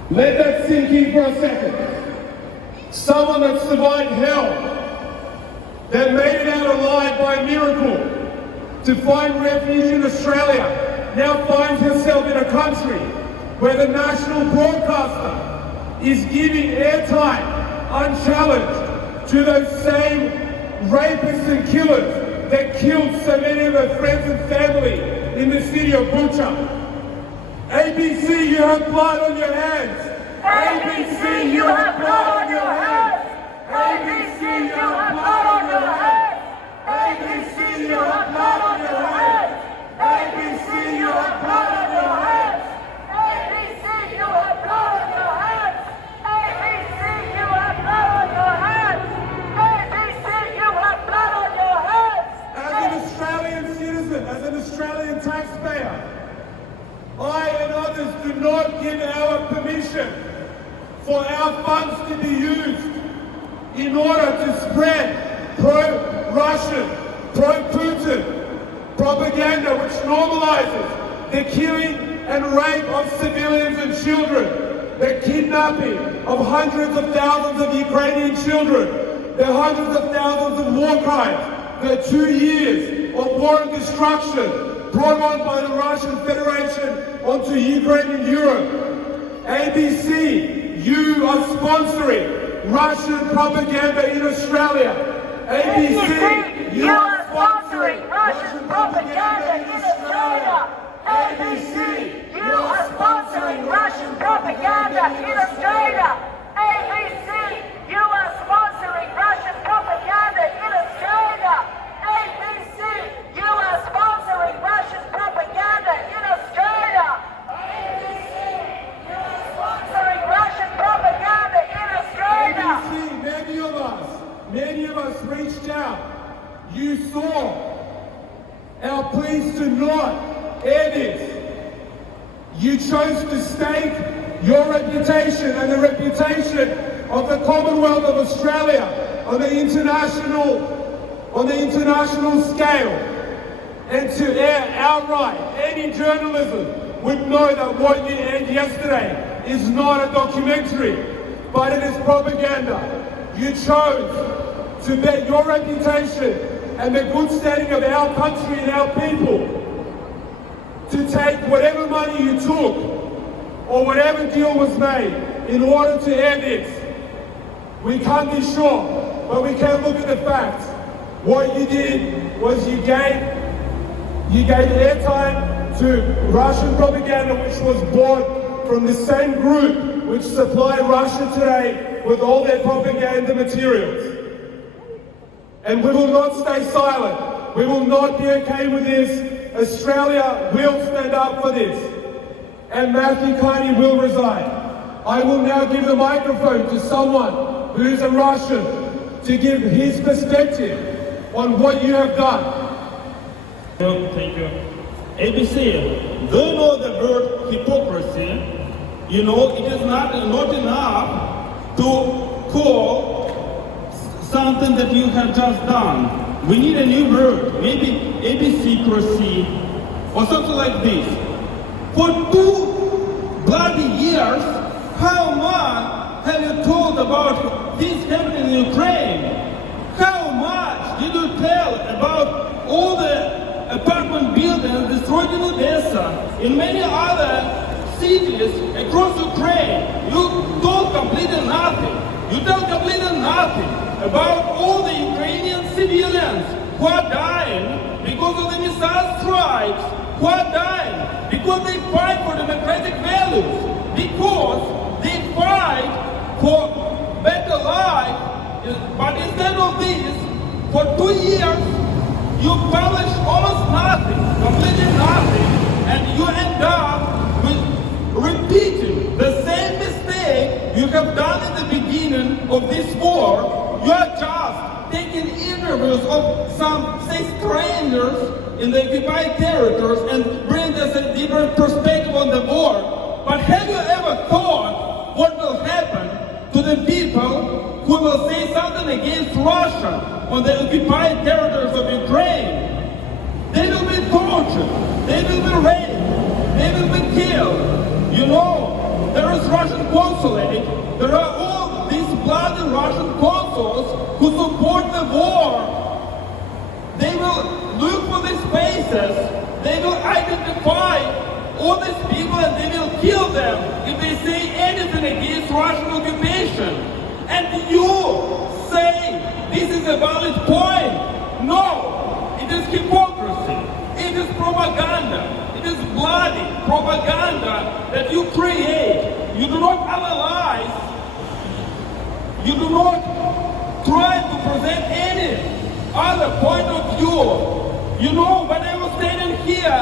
let that sink in for a second. Someone that survived hell, that made it out alive by miracle, to find refuge in Australia, now finds herself in a country where the national broadcaster is giving airtime unchallenged to those same rapists and killers that killed so many of her friends and family in the city of Bucha. ABC, you have blood on your hands. ABC, you have blood on your hands. ABC, you have blood on your hands. ABC, you have blood on your hands. ABC, you have blood on your hands. ABC, you have blood on your hands. ABC, you have blood on your hands. ABC, you have blood on your hands. As an Australian citizen, as an Australian taxpayer, I and others do not give our permission for our funds to be used in order to spread pro-Russian, pro-Putin propaganda which normalizes the killing and rape of civilians and children, the kidnapping of hundreds of thousands of Ukrainian children, the hundreds of thousands of war crimes, the 2 years of war and destruction brought on by the Russian Federation onto Ukraine and Europe. ABC, you are sponsoring Russian propaganda in Australia. ABC, you are sponsoring Russian propaganda in Australia. ABC, you are sponsoring Russian propaganda in Australia. ABC, you are sponsoring Russian propaganda in Australia. ABC, you are sponsoring Russian propaganda in Australia. ABC, you are sponsoring Russian propaganda in Australia. ABC, many of us reached out. You saw our pleas to not air this. You chose to stake your reputation and the reputation of the Commonwealth of Australia on the international scale, and to air outright. Any journalism would know that what you aired yesterday is not a documentary, but it is propaganda. You chose to bet your reputation and the good standing of our country and our people to take whatever money you took or whatever deal was made in order to air this. We can't be sure, but we can look at the facts. What you did was you gave airtime to Russian propaganda, which was bought from the same group which supply Russia today with all their propaganda materials. And we will not stay silent. We will not be okay with this. Australia will stand up for this. And Matthew Carney will resign. I will now give the microphone to someone who is a Russian to give his perspective on what you have done. Thank you. ABC, do you know the word hypocrisy? You know, it is not enough to call something that you have just done. We need a new word, maybe ABC-cracy, or something like this. For 2 bloody years, how much have you told about about things happening in Ukraine? How much did you tell about all the apartment buildings destroyed in Odessa, in many other cities across Ukraine? You told completely nothing. You tell completely nothing about all the Ukrainian civilians who are dying because of the missile strikes, who are dying because they fight for democratic values, because they fight for better life. But instead of this, for 2 years, you publish almost nothing, completely nothing, and you end up with repeating the same mistake you have done in the beginning of this war. You are just taking interviews of some, say, strangers in the occupied territories and bring us a different perspective on the war. But have you ever thought what will happen to the people who will say something against Russia on the occupied territories of Ukraine? They will be tortured, they will be raped, they will be killed. You know, there is Russian consulate, there are all these bloody Russian consuls who support the war. They will look for these spaces, they will identify all these people and they will kill them if they say anything against Russian occupation. And you say this is a valid point. No, it is hypocrisy, it is propaganda, it is bloody propaganda that you create. You do not analyze, you do not try to present any other point of view. You know, when I was standing here,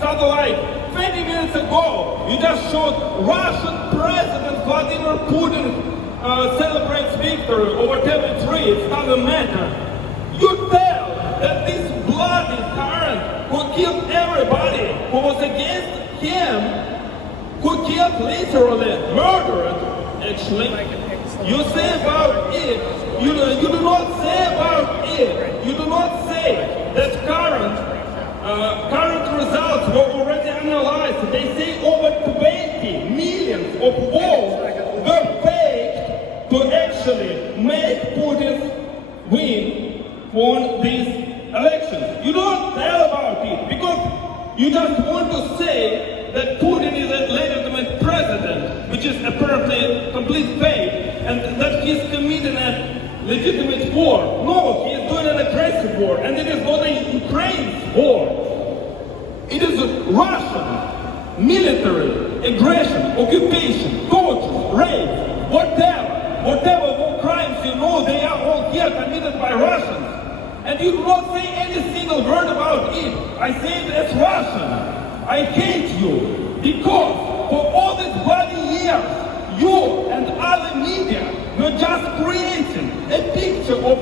something like 20 minutes ago, you just showed Russian President Vladimir Putin celebrates victory or whatever it's reads, it doesn't matter. You tell that this bloody tyrant who killed everybody who was against him, who killed literally, murdered, actually, you say about it, you do not say about it, you do not say that current results were already analyzed. They say over 20 millions of votes were faked to actually make Putin win on these elections. You don't tell about it because you just want to say that Putin is a legitimate president, which is apparently complete fake, and that he's committing a legitimate war. No, he is doing an aggressive war, and it is not a Ukraine's war. It is a Russian military aggression, occupation, torture, rape, whatever war crimes you know, they are all here committed by Russians. And you do not say any single word about it. I say it as Russian. I hate you because for all these bloody years, you and other media were just creating a picture of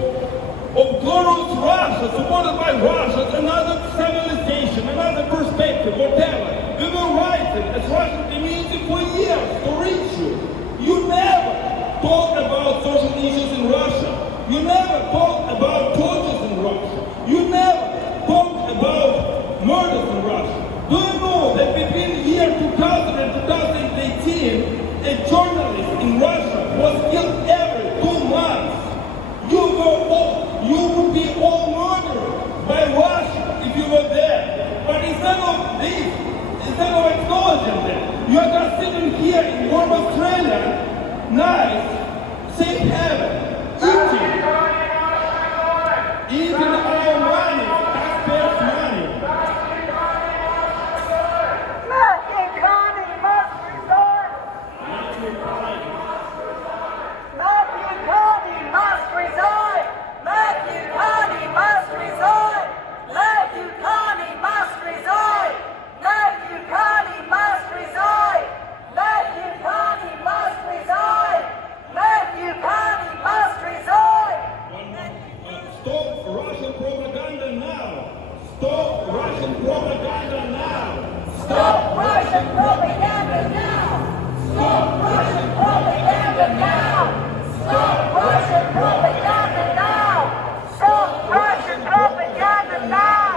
glorious Russia, supported by Russia, another civilization, another perspective, whatever. We were writing as Russian community for years to reach you. You never talk about social issues in Russia. You never talk about tortures in Russia. You never talk about murders in Russia. Do you know that between year 2000 and 2018, a journalist in Russia was killed every 2 months? You would be all murdered by Russia if you were there. But instead of this, instead of acknowledging that, you are just sitting here in warm Australia, nice, safe haven, eating our money, taxpayers' money. Matthew Carney must resign! Matthew Carney must resign! Matthew Carney must resign! Matthew Carney must resign! Matthew Carney must resign! Matthew Carney must resign! Matthew Carney must resign! Stop Russian propaganda now! Stop Russian propaganda now! Stop Russian propaganda now! Stop Russian propaganda now! Stop Russian propaganda now! Stop Russian propaganda now!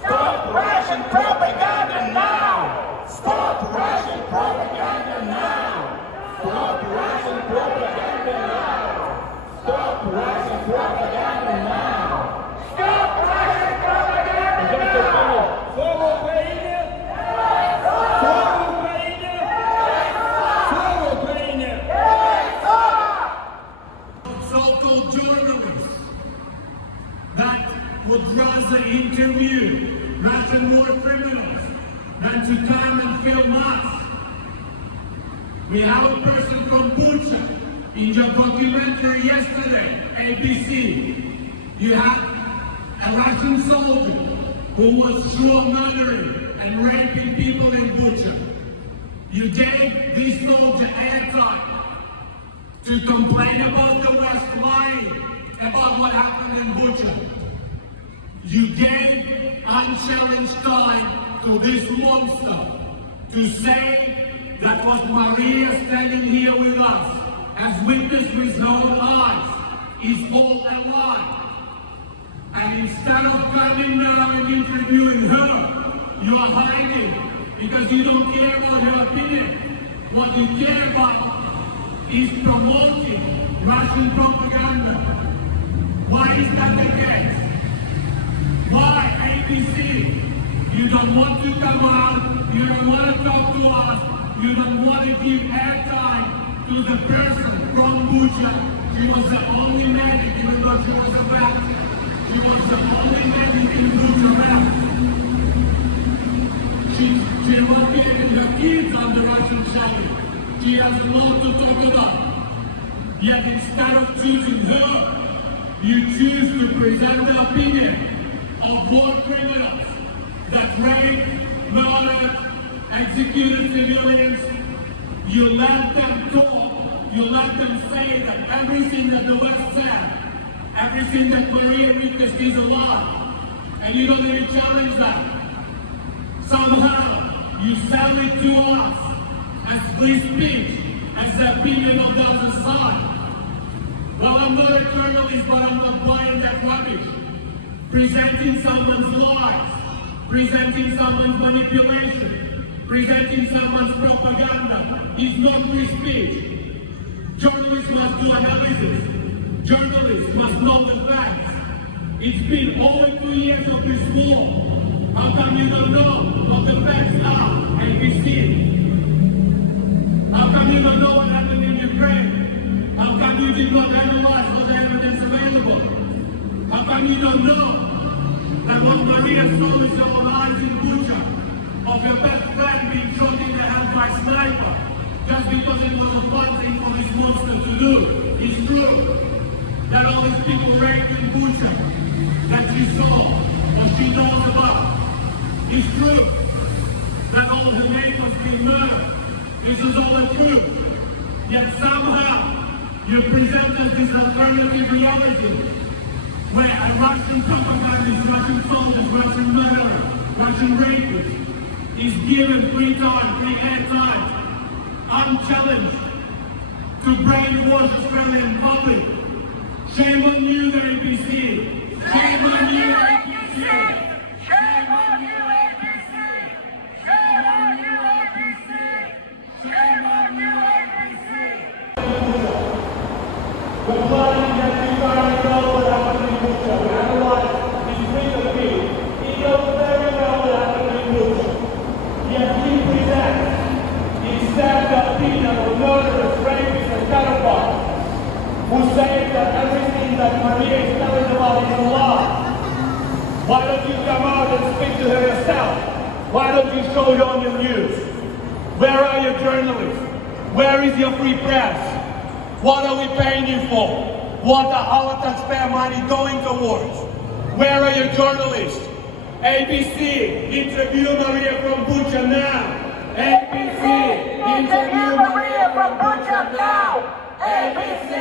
Stop Russian propaganda now! Stop Russian propaganda now! Stop Russian propaganda now! so-called journalists that would rather interview Russian war criminals than to come and film us. We have a person from Bucha in your documentary yesterday, ABC. You had a Russian soldier who was slow murdering and raping people in Bucha. You gave this soldier airtime to complain about the West lying about what happened in Bucha. You gave unchallenged time to this monster to say that what Maria standing here with us has witnessed with her own eyes is all a lie. And instead of coming now and interviewing her, you are hiding because you don't care about her opinion. What you care about is promoting Russian propaganda. Why is that the case? Why, ABC? You don't want to come out, you don't want to talk to us, you don't want to give airtime to the person from Bucha. She was the only medic, even though she was a vet. She was the only medic in Bucha vet. She located her kids on the Russian shelter. She has a lot to talk about. Yet instead of choosing her, you choose to present the opinion of war criminals that raped, murdered, executed civilians. You let them talk, you let them say that everything that the West said, everything that Maria witnessed is a lie. And you don't even challenge that. Somehow, you sell it to us as free speech, as the opinion of the other side. Well, I'm not a journalist, but I'm not buying that rubbish. Presenting someone's lies, presenting someone's manipulation, presenting someone's propaganda is not free speech. Journalists must do analysis. Journalists must know the facts. It's been over 2 years of this war. How come you don't know what the facts are, ABC? How come you don't know what happened in Ukraine? How come you did not analyze all the evidence available? How come you don't know that what Maria saw with her own eyes in Bucha of your best friend being shot in the head by a sniper just because it was a fun thing for this monster to do is true? That all these people raped in Bucha that she saw or she knows about is true? That all her neighbors being murdered, this is all the truth. Yet somehow you present us this alternative reality where a Russian propagandist, Russian soldiers, Russian murderer, Russian rapist is given free time, free airtime, unchallenged to brainwash Australian public. Shame on you, the ABC. Shame on you, ABC. Shame on you, ABC. Shame on you, ABC. Shame on you, ABC. The planning that you guys know what happened in Bucha. We analyzed his finger feed. He knows very well what happened in Bucha. Yet he presents instead the opinion of murderers, rapists, and pedophiles who say that everything that Maria is telling about is a lie. Why don't you come out and speak to her yourself? Why don't you show it on your news? Where are your journalists? Where is your free press? What are we paying you for? What are our taxpayer money going towards? Where are your journalists? ABC, interview Maria from Bucha now. ABC, interview Maria from Bucha now. ABC,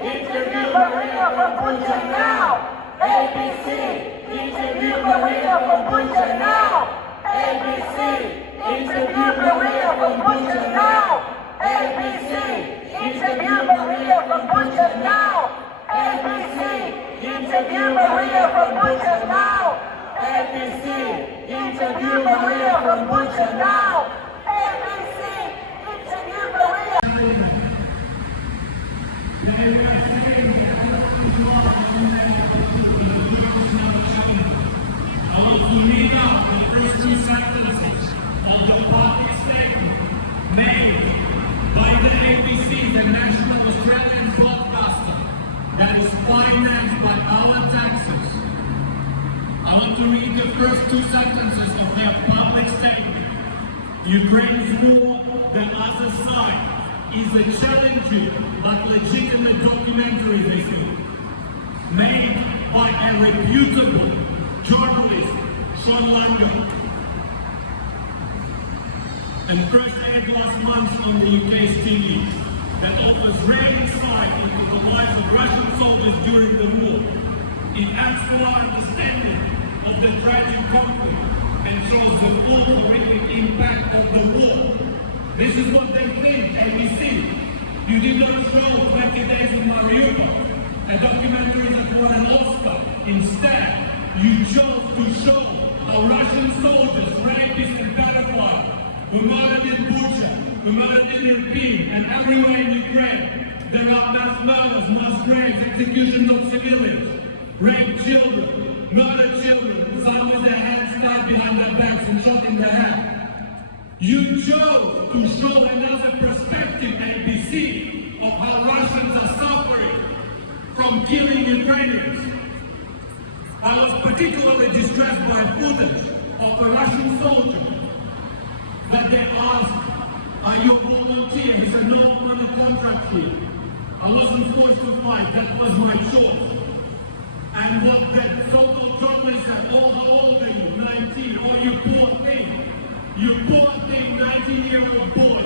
interview Maria from Bucha now. ABC, interview Maria from Bucha now. ABC, interview Maria from Bucha now. ABC, interview Maria from Bucha now. ABC, interview Maria from Bucha now. ABC, interview Maria from Bucha now. ABC, interview Maria. I want to read out the first two sentences of the public statement made by the ABC, the national Australian broadcaster, is financed by our taxes. I want to read the first two sentences of their public statement. Ukraine's war, the other side, is a challenging but legitimate documentary, they say, made by a reputable journalist, Sean Langan, and first aired last month on the UK's TV, that offers rare insight into the lives of Russian soldiers during the war. It adds to our understanding of the tragic conflict and shows the full horrific impact of the war. This is what they think, ABC. You did not show 20 Days in Mariupol, a documentary that won an Oscar. Instead, you chose to show how Russian soldiers, rapists and pedophiles, who murdered in Bucha, who murdered in Irpin, and everywhere in Ukraine. There are mass murders, mass graves, executions of civilians, raped children, murdered children, some with their hands tied behind their backs and shot in the head. You chose to show another perspective, ABC, of how Russians are suffering from killing Ukrainians. I was particularly distressed by footage of a Russian soldier that they asked, "Are you a volunteer?" He said, "No, I'm on a contract here. I wasn't forced to fight, that was my choice." And what that so-called journalist said, "Oh, how old are you? 19, oh, you poor thing. You poor thing, 19-year-old boy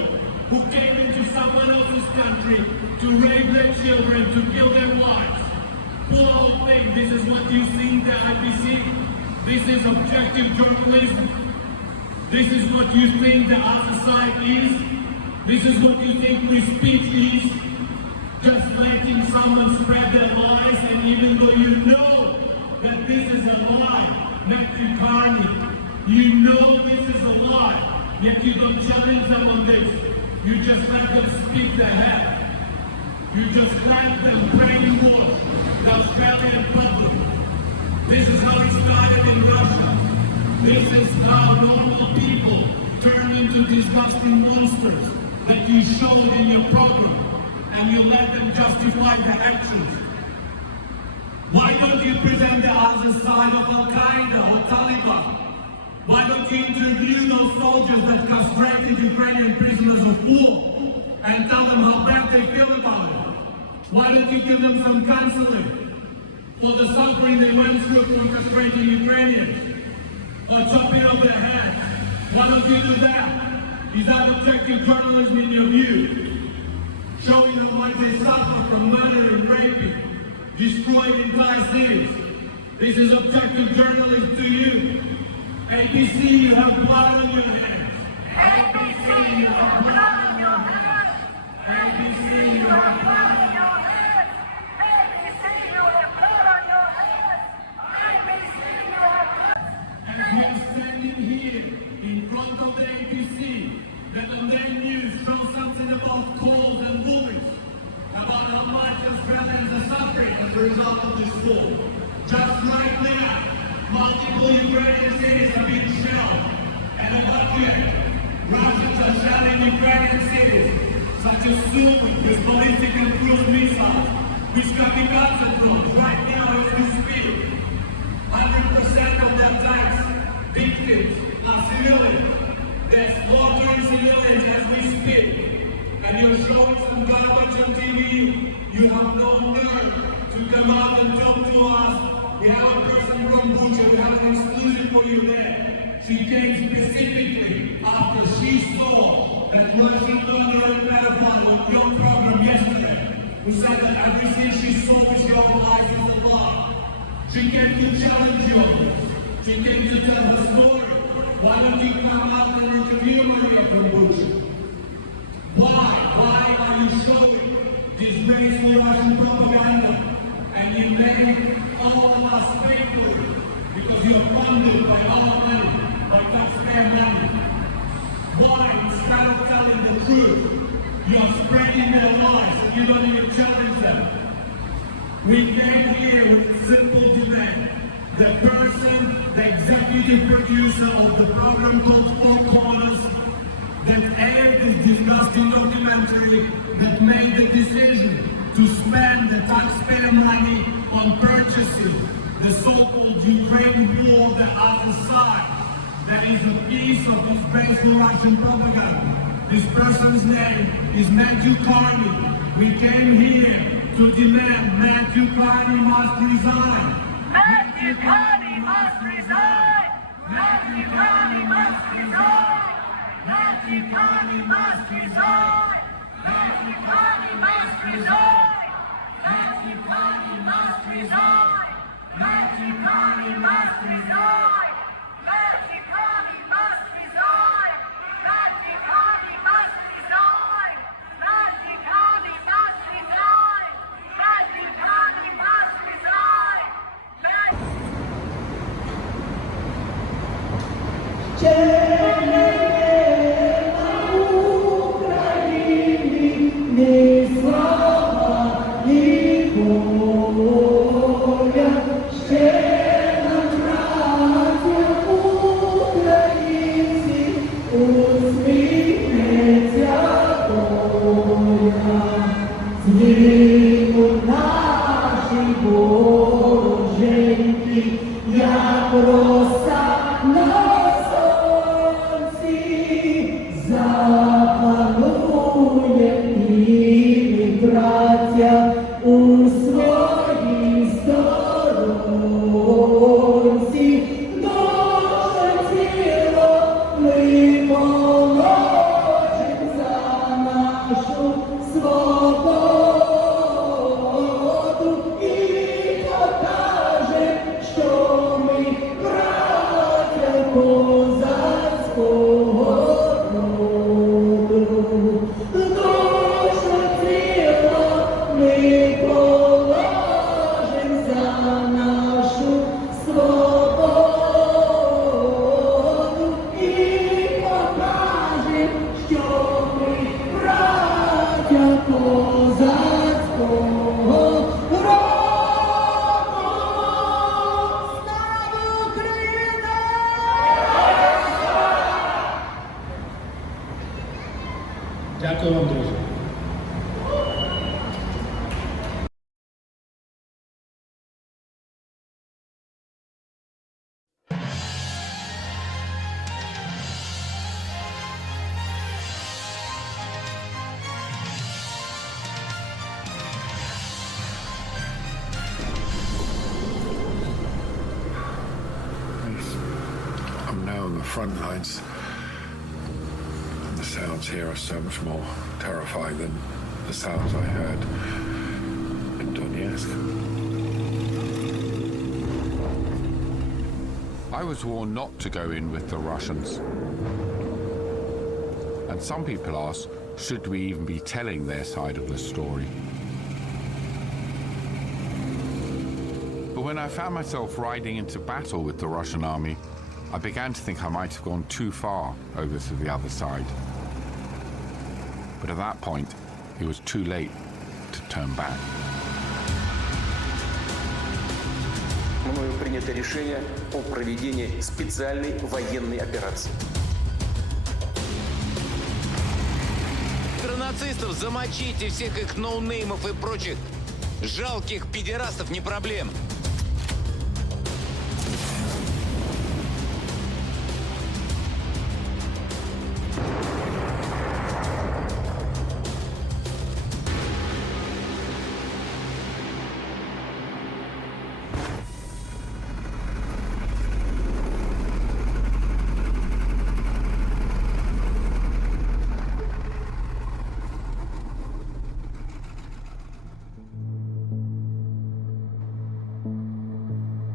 who came into someone else's country to rape their children, to kill their wives. Poor old thing, this is what you see in the IBC? This is objective journalism? This is what you think the other side is? This is what you think free speech is? Just letting someone spread their lies, and even though you know that this is a lie, Matthew Carney, you know this is a lie, yet you don't challenge them on this. You just let them speak their head. You just let them brainwash the Australian public. This is how it started in Russia. This is how normal people turn into disgusting monsters that you showed in your program, and you let them justify their actions. Why don't you present the other side of Al-Qaeda or Taliban? Why don't you interview those soldiers that castrated Ukrainian prisoners of war and tell them how bad they feel about it? Why don't you give them some counseling for the suffering they went through from castrating Ukrainians? Or chopping off their heads? Why don't you do that? Is that objective journalism in your view? Showing them what they suffer from murdering, raping, destroying entire cities. This is objective journalism to you. ABC, you have blood on your hands. ABC, you have blood on your hands. ABC, you have blood on your hands. ABC, you have blood on your hands. ABC, you have blood. As we are standing here in front of the ABC, that on their news show something about calls and bullies, about how much Australians are suffering as a result of this war. Just right now, multiple Ukrainian cities are being shelled and evacuated. Russians are shelling Ukrainian cities, such as Sumy, with ballistic and cruise missiles, with kamikaze drones right now as we speak. 100% of the attacks victims are civilians. They're slaughtering civilians as we speak. And you're showing some garbage on TV. You have no nerve to come out and talk to us. We have a person from Bucha, we have an exclusive for you there. She came specifically after she saw that Russian murderer and pedophile on your program yesterday, who said that everything she saw with your eyes was a lie. She came to challenge you on this. She came to tell her story. Why don't you come out and interview Maria from Bucha? Why are you showing disgraceful Russian propaganda? And you make all of us pay for it because you're funded by our money, by taxpayer money. Why, instead of telling the truth, you're spreading their lies and you don't even challenge them? We came here with simple demand. The person, the executive producer of the program called Four Corners, that aired this disgusting documentary, that made the decision to spend the taxpayer money hypocrisy, the so-called Ukraine war, the other side, that is a piece of disgraceful Russian propaganda. This person's name is Matthew Carney. We came here to demand Matthew Carney must resign. Matthew Carney must resign! Matthew Carney must resign! Matthew Carney must resign! Matthew Carney must resign! Matthew Carney must resign! Matthew Carney must resign! Matthew Carney must resign! Matthew Carney must resign! Matthew Carney must resign! Matthew Carney must resign! Дякую вам, друзі. I'm now on the front lines. The sounds here are so much more terrifying than the sounds I heard in Donetsk. I was warned not to go in with the Russians. And some people ask, should we even be telling their side of the story? But when I found myself riding into battle with the Russian army, I began to think I might have gone too far over to the other side. But at that point, it was too late to turn back. Мною принято решение о проведении специальной военной операции. Нацистов замочите, всех их ноунеймов и прочих жалких педерастов не проблема.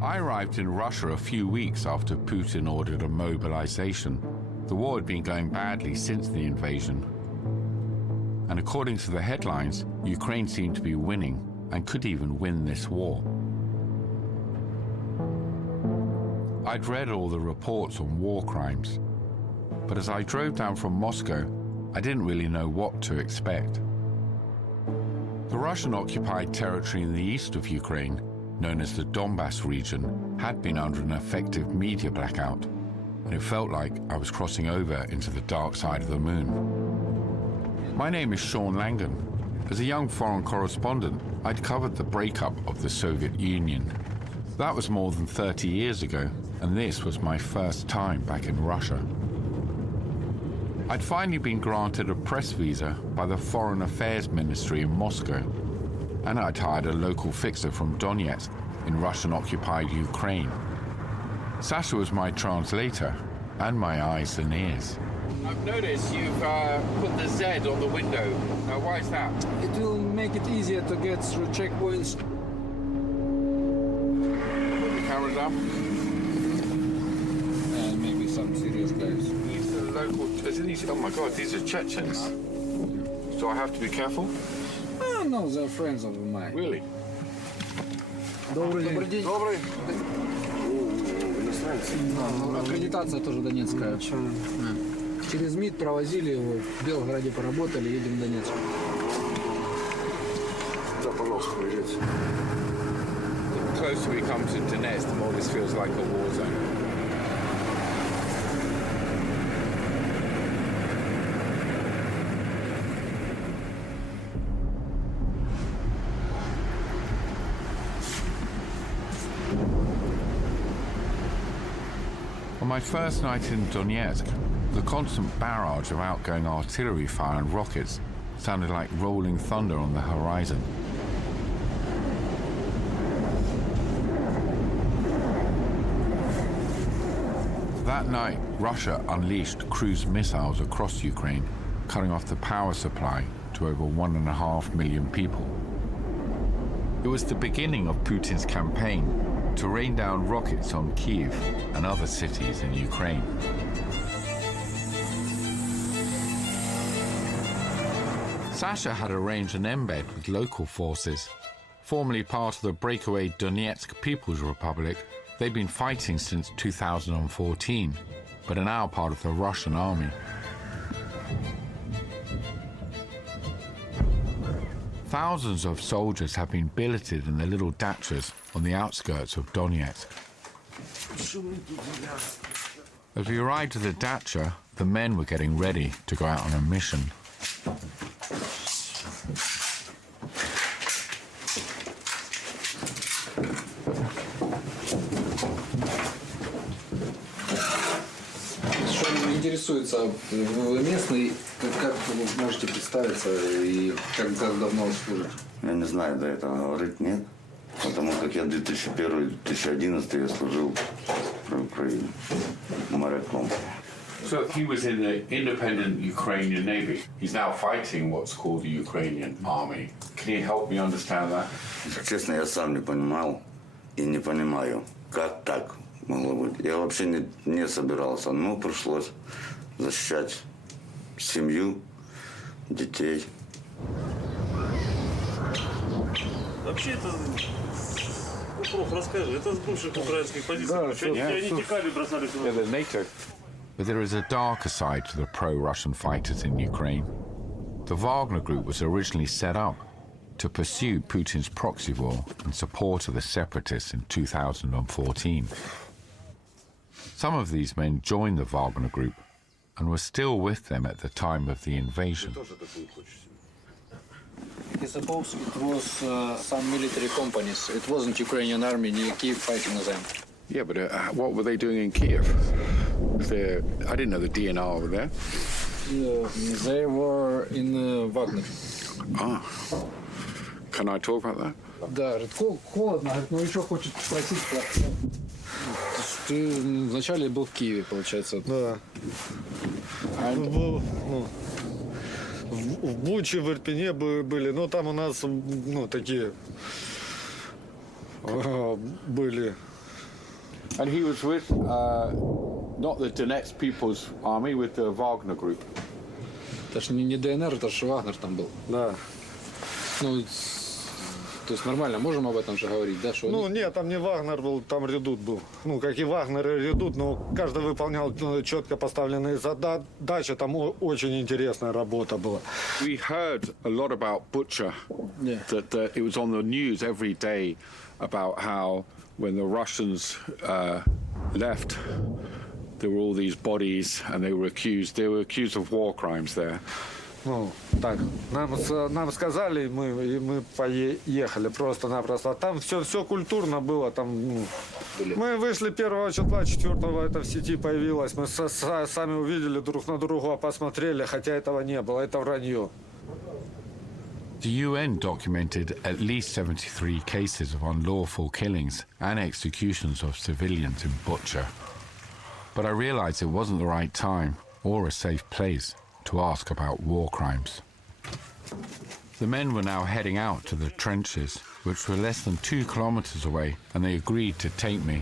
I arrived in Russia a few weeks after Putin ordered a mobilization. The war had been going badly since the invasion. And according to the headlines, Ukraine seemed to be winning and could even win this war. I'd read all the reports on war crimes, but as I drove down from Moscow, I didn't really know what to expect. The Russian-occupied territory in the east of Ukraine, known as the Donbass region, had been under an effective media blackout, and it felt like I was crossing over into the dark side of the moon. My name is Sean Langan. As a young foreign correspondent, I'd covered the breakup of the Soviet Union, That was more than 30 years ago, and this was my first time back in Russia. I'd finally been granted a press visa by the Foreign Affairs Ministry in Moscow, and I'd hired a local fixer from Donetsk in Russian-occupied Ukraine. Sasha was my translator and my eyes and ears. I've noticed you've put the Z on the window. Why is that? It will make it easier to get through checkpoints. Put the camera down. And maybe some serious guys. These are local... Oh my God, these are Chechens. So I have to be careful? No, they're friends of mine. Really? Добрый день. Добрый. Аккредитация тоже донецкая. Через МИД провозили его, в Белгороде поработали, едем в Донецк. Да, пожалуйста, приезжайте. The closer we come to Donetsk, the more this feels like a war zone. On my first night in Donetsk, the constant barrage of outgoing artillery fire and rockets sounded like rolling thunder on the horizon. That night, Russia unleashed cruise missiles across Ukraine, cutting off the power supply to over 1.5 million people. It was the beginning of Putin's campaign to rain down rockets on Kyiv and other cities in Ukraine. Sasha had arranged an embed with local forces. Formerly part of the breakaway Donetsk People's Republic, they'd been fighting since 2014, but are now part of the Russian army. Thousands of soldiers have been billeted in the little dachas on the outskirts of Donetsk. As we arrived at the dacha, the men were getting ready to go out on a mission. Что интересуется, вы местный, как вы можете представиться и как давно вы служите? Я не знаю, до этого говорить нет, потому как я 2001-2011 я служил в Украине моряком. So he was in the independent Ukrainian Navy. He's now fighting what's called the Ukrainian army. Can you help me understand that? Честно, я сам не понимал и не понимаю, как так могло быть. Я вообще не собирался, но пришлось защищать семью, детей. Вообще это... Проф, расскажи, это с бывших украинских позиций. Они текали, бросались в the NATO. But there is a darker side to the pro-Russian fighters in Ukraine. The Wagner Group was originally set up to pursue Putin's proxy war in support of the separatists in 2014. Some of these men joined the Wagner Group and were still with them at the time of the invasion. I suppose it was some military companies. It wasn't Ukrainian army near Kyiv fighting them. Yeah, but what were they doing in Kyiv? I didn't know the DNR were there. They were in Wagner. Ah. Can I talk about that? Да, холодно, но еще хочет спросить. Ты вначале был в Киеве, получается. Да. В Буче, в Ирпене были, но там у нас, такие были. And he was with not the Donetsk People's Army, with the Wagner Group. Это ж не ДНР, это ж Вагнер там был. Да. То есть нормально, можем об этом же говорить, да? Что нет, там не Вагнер был, там редут был. Как и Вагнер и редут, но каждый выполнял четко поставленные задачи. Там очень интересная работа была. We heard a lot about Bucha. Yeah. That it was on the news every day about how when the Russians left, there were all these bodies, and they were accused of war crimes there. Ну, так, нам сказали, и мы поехали просто-напросто. А там все культурно было. Там, ну, мы вышли 1 числа, 4-го это в сети появилось. Мы сами увидели друг на друга, посмотрели, хотя этого не было. Это вранье. The UN documented at least 73 cases of unlawful killings and executions of civilians in Bucha. But I realized it wasn't the right time or a safe place to ask about war crimes. The men were now heading out to the trenches, which were less than 2 kilometers away, and they agreed to take me.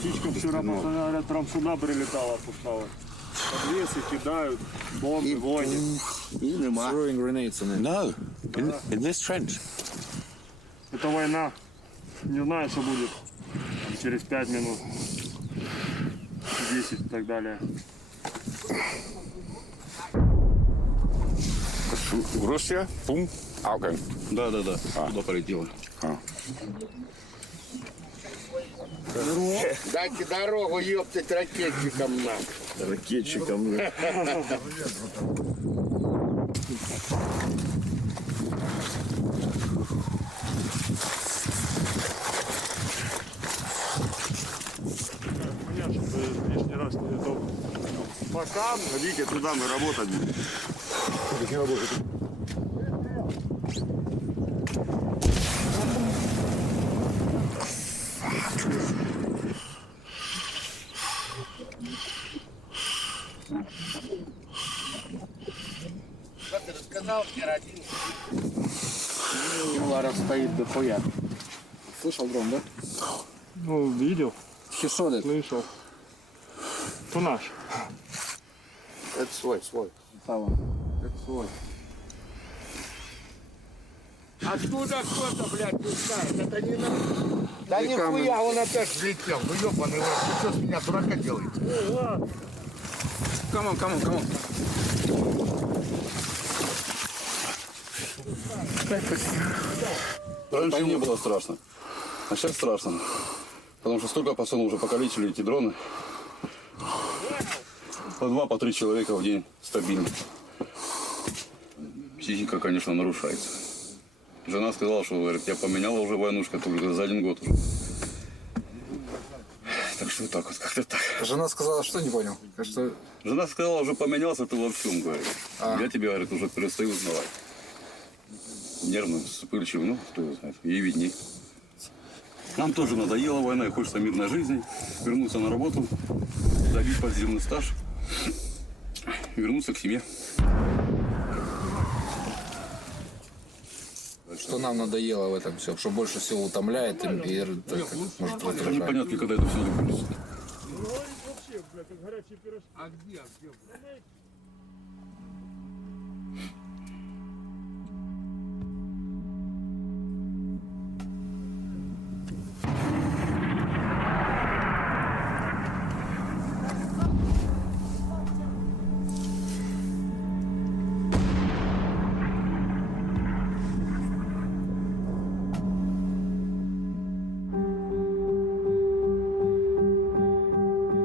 Птичка вчера, пацаны говорят, прям сюда прилетала, пускала. Подвесы кидают, бомбы гонят. Throwing grenades in it. No, in this trench. Это война. Не знаю, что будет через 5 минут, 10 и так далее. Russia, boom, Afghan. Да. Туда полетело. Дайте дорогу, ёптать, ракетчикам нам. Ракетчикам, да. Понятно, что лишний раз не готов. Пока, ходите туда, мы работать будем. Не работать. Что ты рассказал, где родился? Ларов стоит дохуя. Слышал дрон, да? Ну, видел. Хешоды. Слышал. Кто наш? Это свой. Это свой. Откуда кто-то, блядь, не знает? Это не надо. Да нихуя, он опять взлетел. Ну ёбаный рот, ты что с меня дурака делаете? Come on. Раньше не было страшно, а сейчас страшно. Потому что столько пацанов уже покалечили эти дроны. По 2, по 3 человека в день стабильно. Психика, конечно, нарушается. Жена сказала, что, говорит, я поменяла уже войнушку, только за 1 год уже. Так что так вот, как-то так. Жена сказала, что не понял? Что... Жена сказала, уже поменялся ты во всем, говорит. Я тебя, говорит, уже перестаю узнавать. Нервным, вспыльчивым, ну, кто его знает, ей видней. Нам тоже надоела война, и хочется мирной жизни, вернуться на работу, добить подземный стаж, вернуться к семье. Что нам надоело в этом все, что больше всего утомляет и может раздражать. Непонятно, когда это все закончится. А где?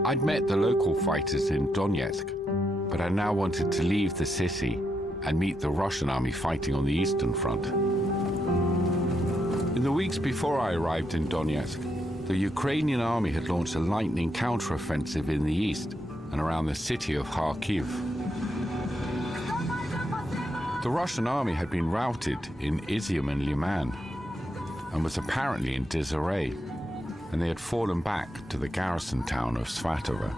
I'd met the local fighters in Donetsk, but I now wanted to leave the city and meet the Russian army fighting on the Eastern Front. In the weeks before I arrived in Donetsk, the Ukrainian army had launched a lightning counteroffensive in the east and around the city of Kharkiv. The Russian army had been routed in Izium and Liman and was apparently in disarray, and they had fallen back to the garrison town of Svatova.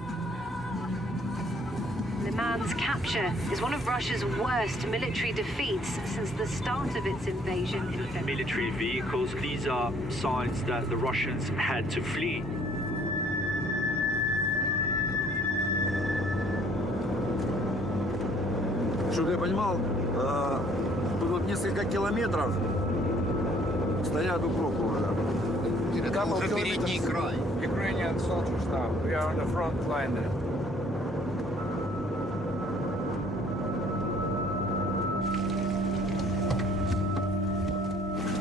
man's capture is one of Russia's worst military defeats since the start of its invasion in February. Military vehicles, these are signs that the Russians had to flee. Чтобы ты понимал, тут вот несколько километров стоят укропы уже. Это уже передний край. Ukrainian soldiers now. We are on the front line there.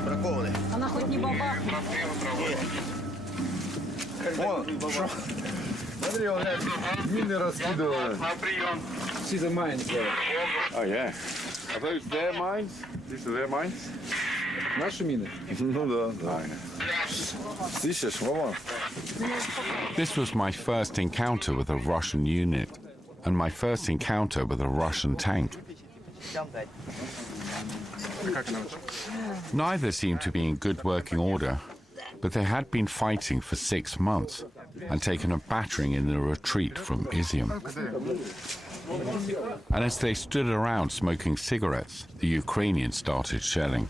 Бракованный. Она хоть не бабахнет. Смотри, он мины раскидывает. See the mines there. Oh, yeah. Are those their mines? These are their mines? Наши мины? Ну да, да. Слышишь, Вова? This was my first encounter with a Russian unit and my first encounter with a Russian tank. Neither seemed to be in good working order, but they had been fighting for 6 months and taken a battering in the retreat from Izium. And as they stood around smoking cigarettes, the Ukrainians started shelling.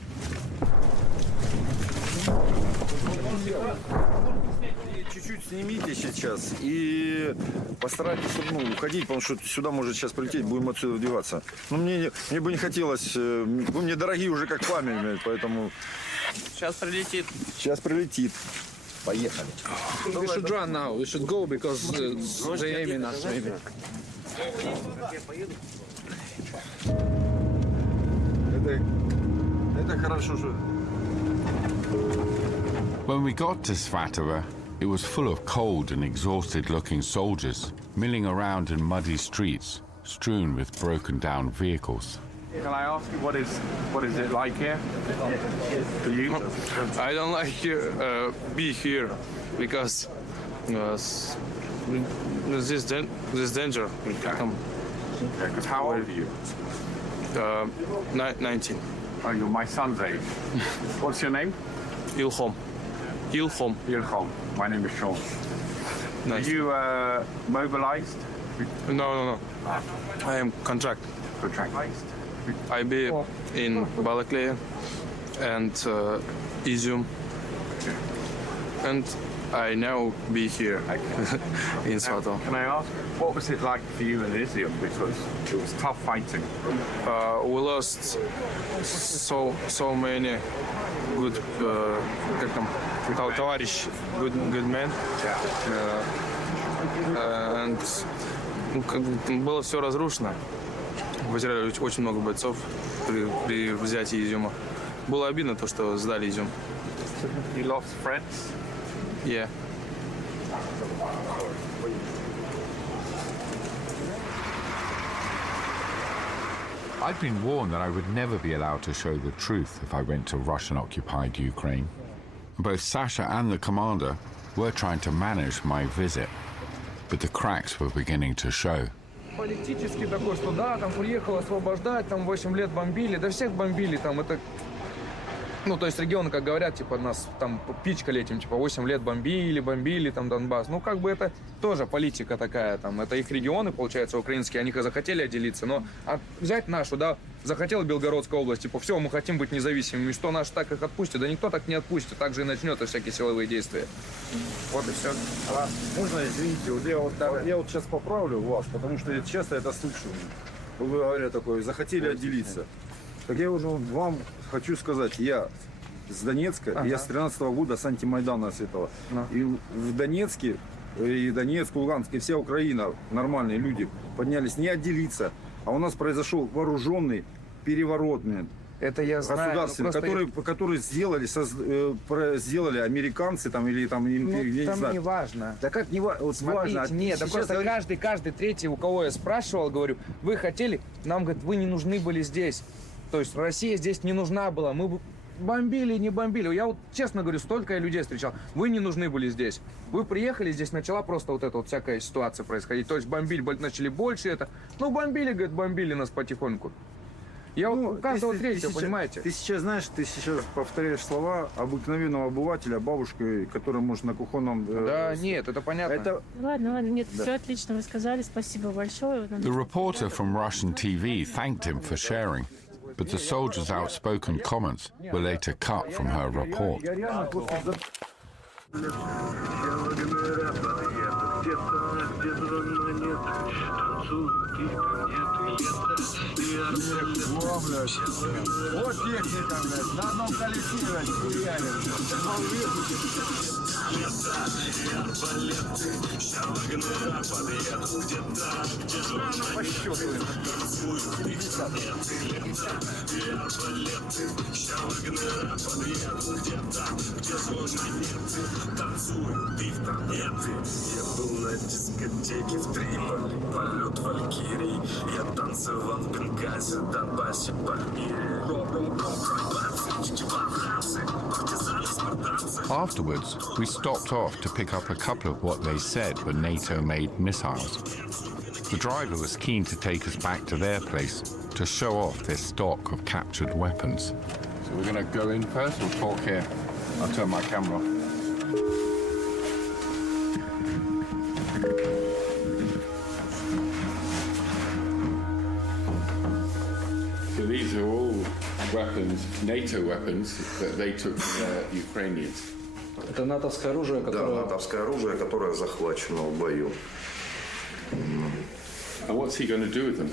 Чуть-чуть снимите сейчас и постарайтесь уходить, потому что сюда может сейчас прилететь, будем отсюда вдеваться. Но мне бы не хотелось, вы мне дорогие уже как память, поэтому... Сейчас прилетит. Сейчас прилетит. Поехали. We should run now. We should go because they're aiming us maybe. Это хорошо, что... When we got to Svatova, it was full of cold and exhausted-looking soldiers milling around in muddy streets, strewn with broken-down vehicles. Can I ask you what is it like here for you? I don't like be here because this danger. Because how old are you? 19. Oh, you're my son's age. What's your name? Ilhom. Ilhom. My name is Sean. Nice. Are you mobilized? No. I am contracted. I be in Balakleya and Izium, and I now be here in Svatov. Can I ask, what was it like for you in Izium? Because it was tough fighting. We lost so many good товарищ, good men, and было все разрушено. Потеряли очень много бойцов при взятии Изюма. Было обидно то, что сдали Изюм. You lost friends? Yeah. I'd been warned that I would never be allowed to show the truth if I went to Russian-occupied Ukraine. Both Sasha and the commander were trying to manage my visit, but the cracks were beginning to show. Политический такой, что да, там приехал освобождать, там 8 лет бомбили, да всех бомбили, там это... Ну, то есть регионы, как говорят, типа, нас там пичкали этим, типа, 8 лет бомбили, там, Донбасс. Ну, как бы это тоже политика такая, там, это их регионы, получается, украинские, они захотели отделиться, но взять нашу, да, захотела Белгородская область, типа, все, мы хотим быть независимыми, что наш так их отпустит? Да никто так не отпустит, так же и начнется всякие силовые действия. Вот и все. Можно, извините, я вот сейчас поправлю вас, потому что я часто это слышу. Вы говорите такое, захотели отделиться. Так я уже вам хочу сказать, я с Донецка, я с 13-го года, с антимайдана с этого. И в Донецке, и Донецк, Луганск, и вся Украина, нормальные люди, поднялись не отделиться, а у нас произошел вооруженный переворот, это я знаю, государственный, который сделали американцы там, или там, я не знаю. Не важно. Да как не важно? Смотрите, важно. Нет, да просто каждый третий, у кого я спрашивал, говорю, вы хотели, нам, говорит, вы не нужны были здесь. То есть Россия здесь не нужна была. Мы бомбили, не бомбили. Я вот честно говорю, столько я людей встречал. Вы не нужны были здесь. Вы приехали, здесь начала просто вот эта вот всякая ситуация происходить. То есть бомбили начали больше это. Ну бомбили, говорит, бомбили нас потихоньку. Я вот каждого третьего, понимаете? Ты сейчас знаешь, ты сейчас повторяешь слова обыкновенного обывателя, бабушкой, которая может на кухонном... Да, нет, это понятно. Ладно, нет, все отлично вы сказали, спасибо большое. The reporter from Russian TV thanked him for sharing, but the soldier's outspoken comments were later cut from her report. Вот техника, блядь, на одном колесе, блядь, хуяли. Я был на дискотеке в Триполи, полет валькирий. Я танцевал в Бенгази, Донбассе, Пальмире. Afterwards, we stopped off to pick up a couple of what they said were NATO-made missiles. The driver was keen to take us back to their place to show off their stock of captured weapons. So we're going to go in first, we'll talk here. I'll turn my camera off. So these are all weapons, NATO weapons, that they took from the Ukrainians. Это натовское оружие, которое... Да, натовское оружие, которое захвачено в бою. And what's he going to do with them?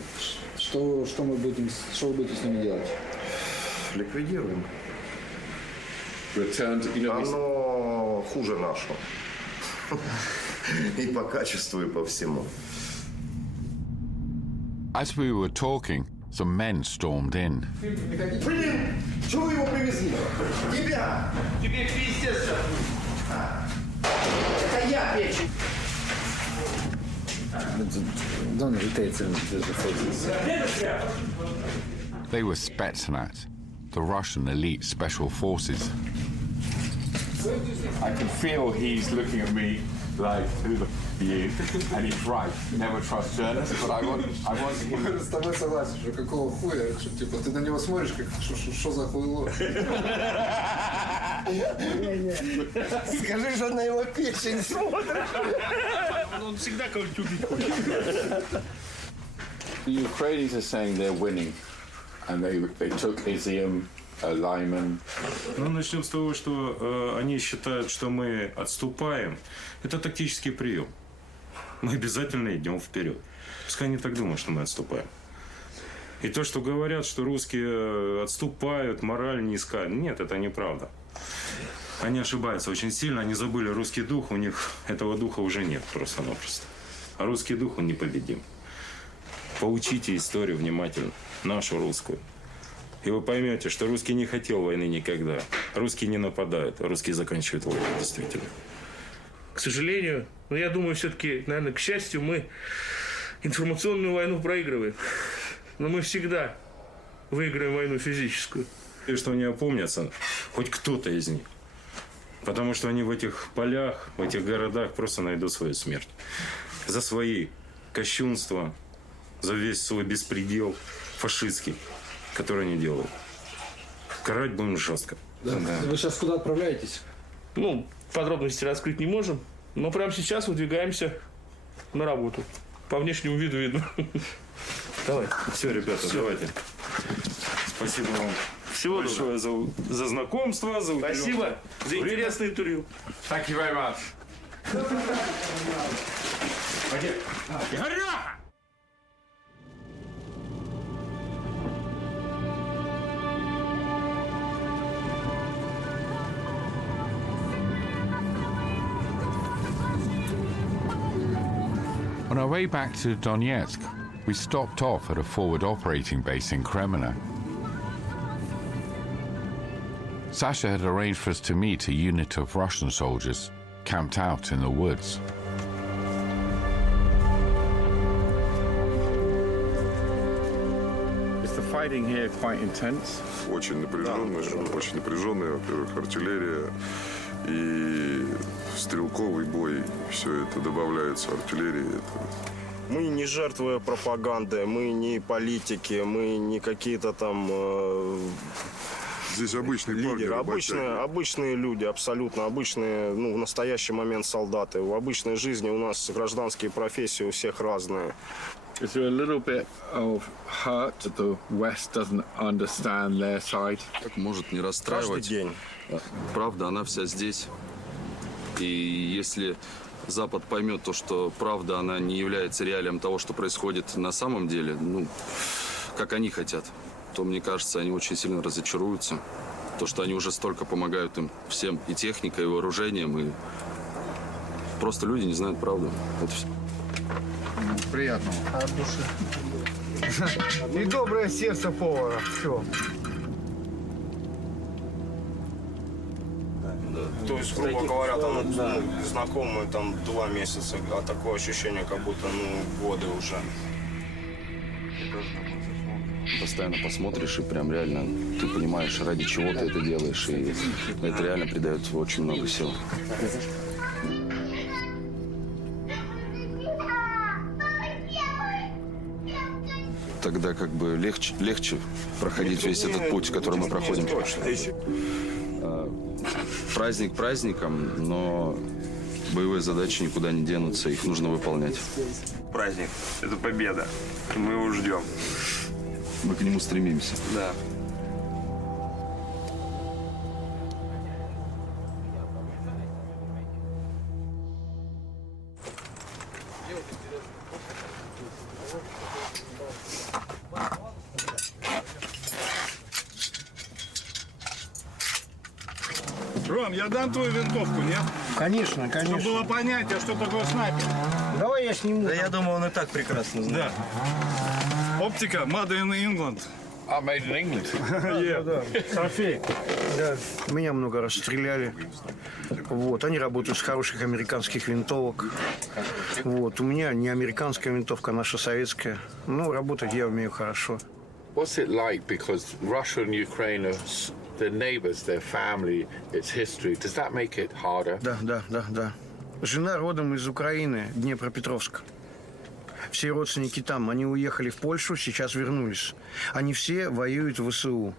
Что вы будете с ними делать? Ликвидируем. Returned, you know, оно хуже нашего. И по качеству, и по всему. As we were talking, some men stormed in. Блин, чего вы его привезли? Тебя! Тебе пиздец сейчас. Это я печень. They were Spetsnaz, the Russian elite special forces. I can feel he's looking at me like, who the f*** are you? And he's right, never trust journalists, but I want him... С тобой согласен, что какого хуя, что, типа, ты на него смотришь, как, что за хуйло? Скажи, что на его печень смотришь. Он всегда кого-нибудь убить хочет. The Ukrainians are saying they're winning, and they took Izium, Lyman. Ну, начнем с того, что они считают, что мы отступаем. Это тактический прием. Мы обязательно идем вперед. Пускай они так думают, что мы отступаем. И то, что говорят, что русские отступают, мораль низка. Нет, это неправда. Они ошибаются очень сильно, они забыли русский дух, у них этого духа уже нет просто-напросто. А русский дух, он непобедим. Поучите историю внимательно, нашу русскую. И вы поймете, что русский не хотел войны никогда. Русские не нападают, а русские заканчивают войну, действительно. К сожалению, но я думаю, все-таки, наверное, к счастью, мы информационную войну проигрываем. Но мы всегда выиграем войну физическую. И что они опомнятся, хоть кто-то из них. Потому что они в этих полях, в этих городах просто найдут свою смерть. За свои кощунства, за весь свой беспредел фашистский, который они делают. Карать будем жестко. Да. Вы сейчас куда отправляетесь? Ну, подробности раскрыть не можем, но прямо сейчас выдвигаемся на работу. По внешнему виду видно. Давай. Все, ребята, давайте. Спасибо вам. Всего большое за знакомство, за уделенное. Спасибо за интересное интервью. Thank you very much. On our way back to Donetsk, we stopped off at a forward operating base in Kremina. Sasha had arranged for us to meet a unit of Russian soldiers camped out in the woods. Is the fighting here quite intense? Очень напряженная, во-первых, артиллерия и стрелковый бой. Все это добавляется артиллерии. Это Мы не жертвы пропаганды, мы не политики, мы не какие-то там Здесь обычные лидеры. парни, Обычные люди, абсолютно обычные, в настоящий момент солдаты. В обычной жизни у нас гражданские профессии у всех разные. Is there a little bit of hurt that the West doesn't understand their side? Может не расстраивать. Каждый день. Правда, она вся здесь. И если Запад поймет то, что правда, она не является реалием того, что происходит на самом деле, как они хотят, то, мне кажется, они очень сильно разочаруются. То, что они уже столько помогают им всем, и техникой, и вооружением, и просто люди не знают правду. Вот все. Приятного. От души. И доброе сердце повара. Все. То есть, грубо говоря, там знакомые 2 месяца, а такое ощущение, как будто годы уже. Постоянно посмотришь, и прям реально ты понимаешь, ради чего ты это делаешь, и это реально придает очень много сил. Тогда как бы легче проходить весь этот путь, который мы проходим. Праздник праздником, но боевые задачи никуда не денутся, их нужно выполнять. Праздник – это победа. Мы его ждем. Мы к нему стремимся. Да. Ром, я дам твою винтовку, нет? Конечно, конечно. Чтобы было понятие, что такое снайпер. Давай я сниму. Да я думаю, он и так прекрасно знает. Да. Оптика, made in England. Made in England. Трофей. Да. Меня много раз стреляли. Вот. Они работают с хороших американских винтовок. Вот. У меня не американская винтовка, а наша советская. Работать я умею хорошо. What's it like? Because Russia and Ukraine are their neighbors, their family, its history. Does that make it harder? Да. Жена родом из Украины, Днепропетровска. Все родственники там. Они уехали в Польшу, сейчас вернулись. Они все воюют в ВСУ.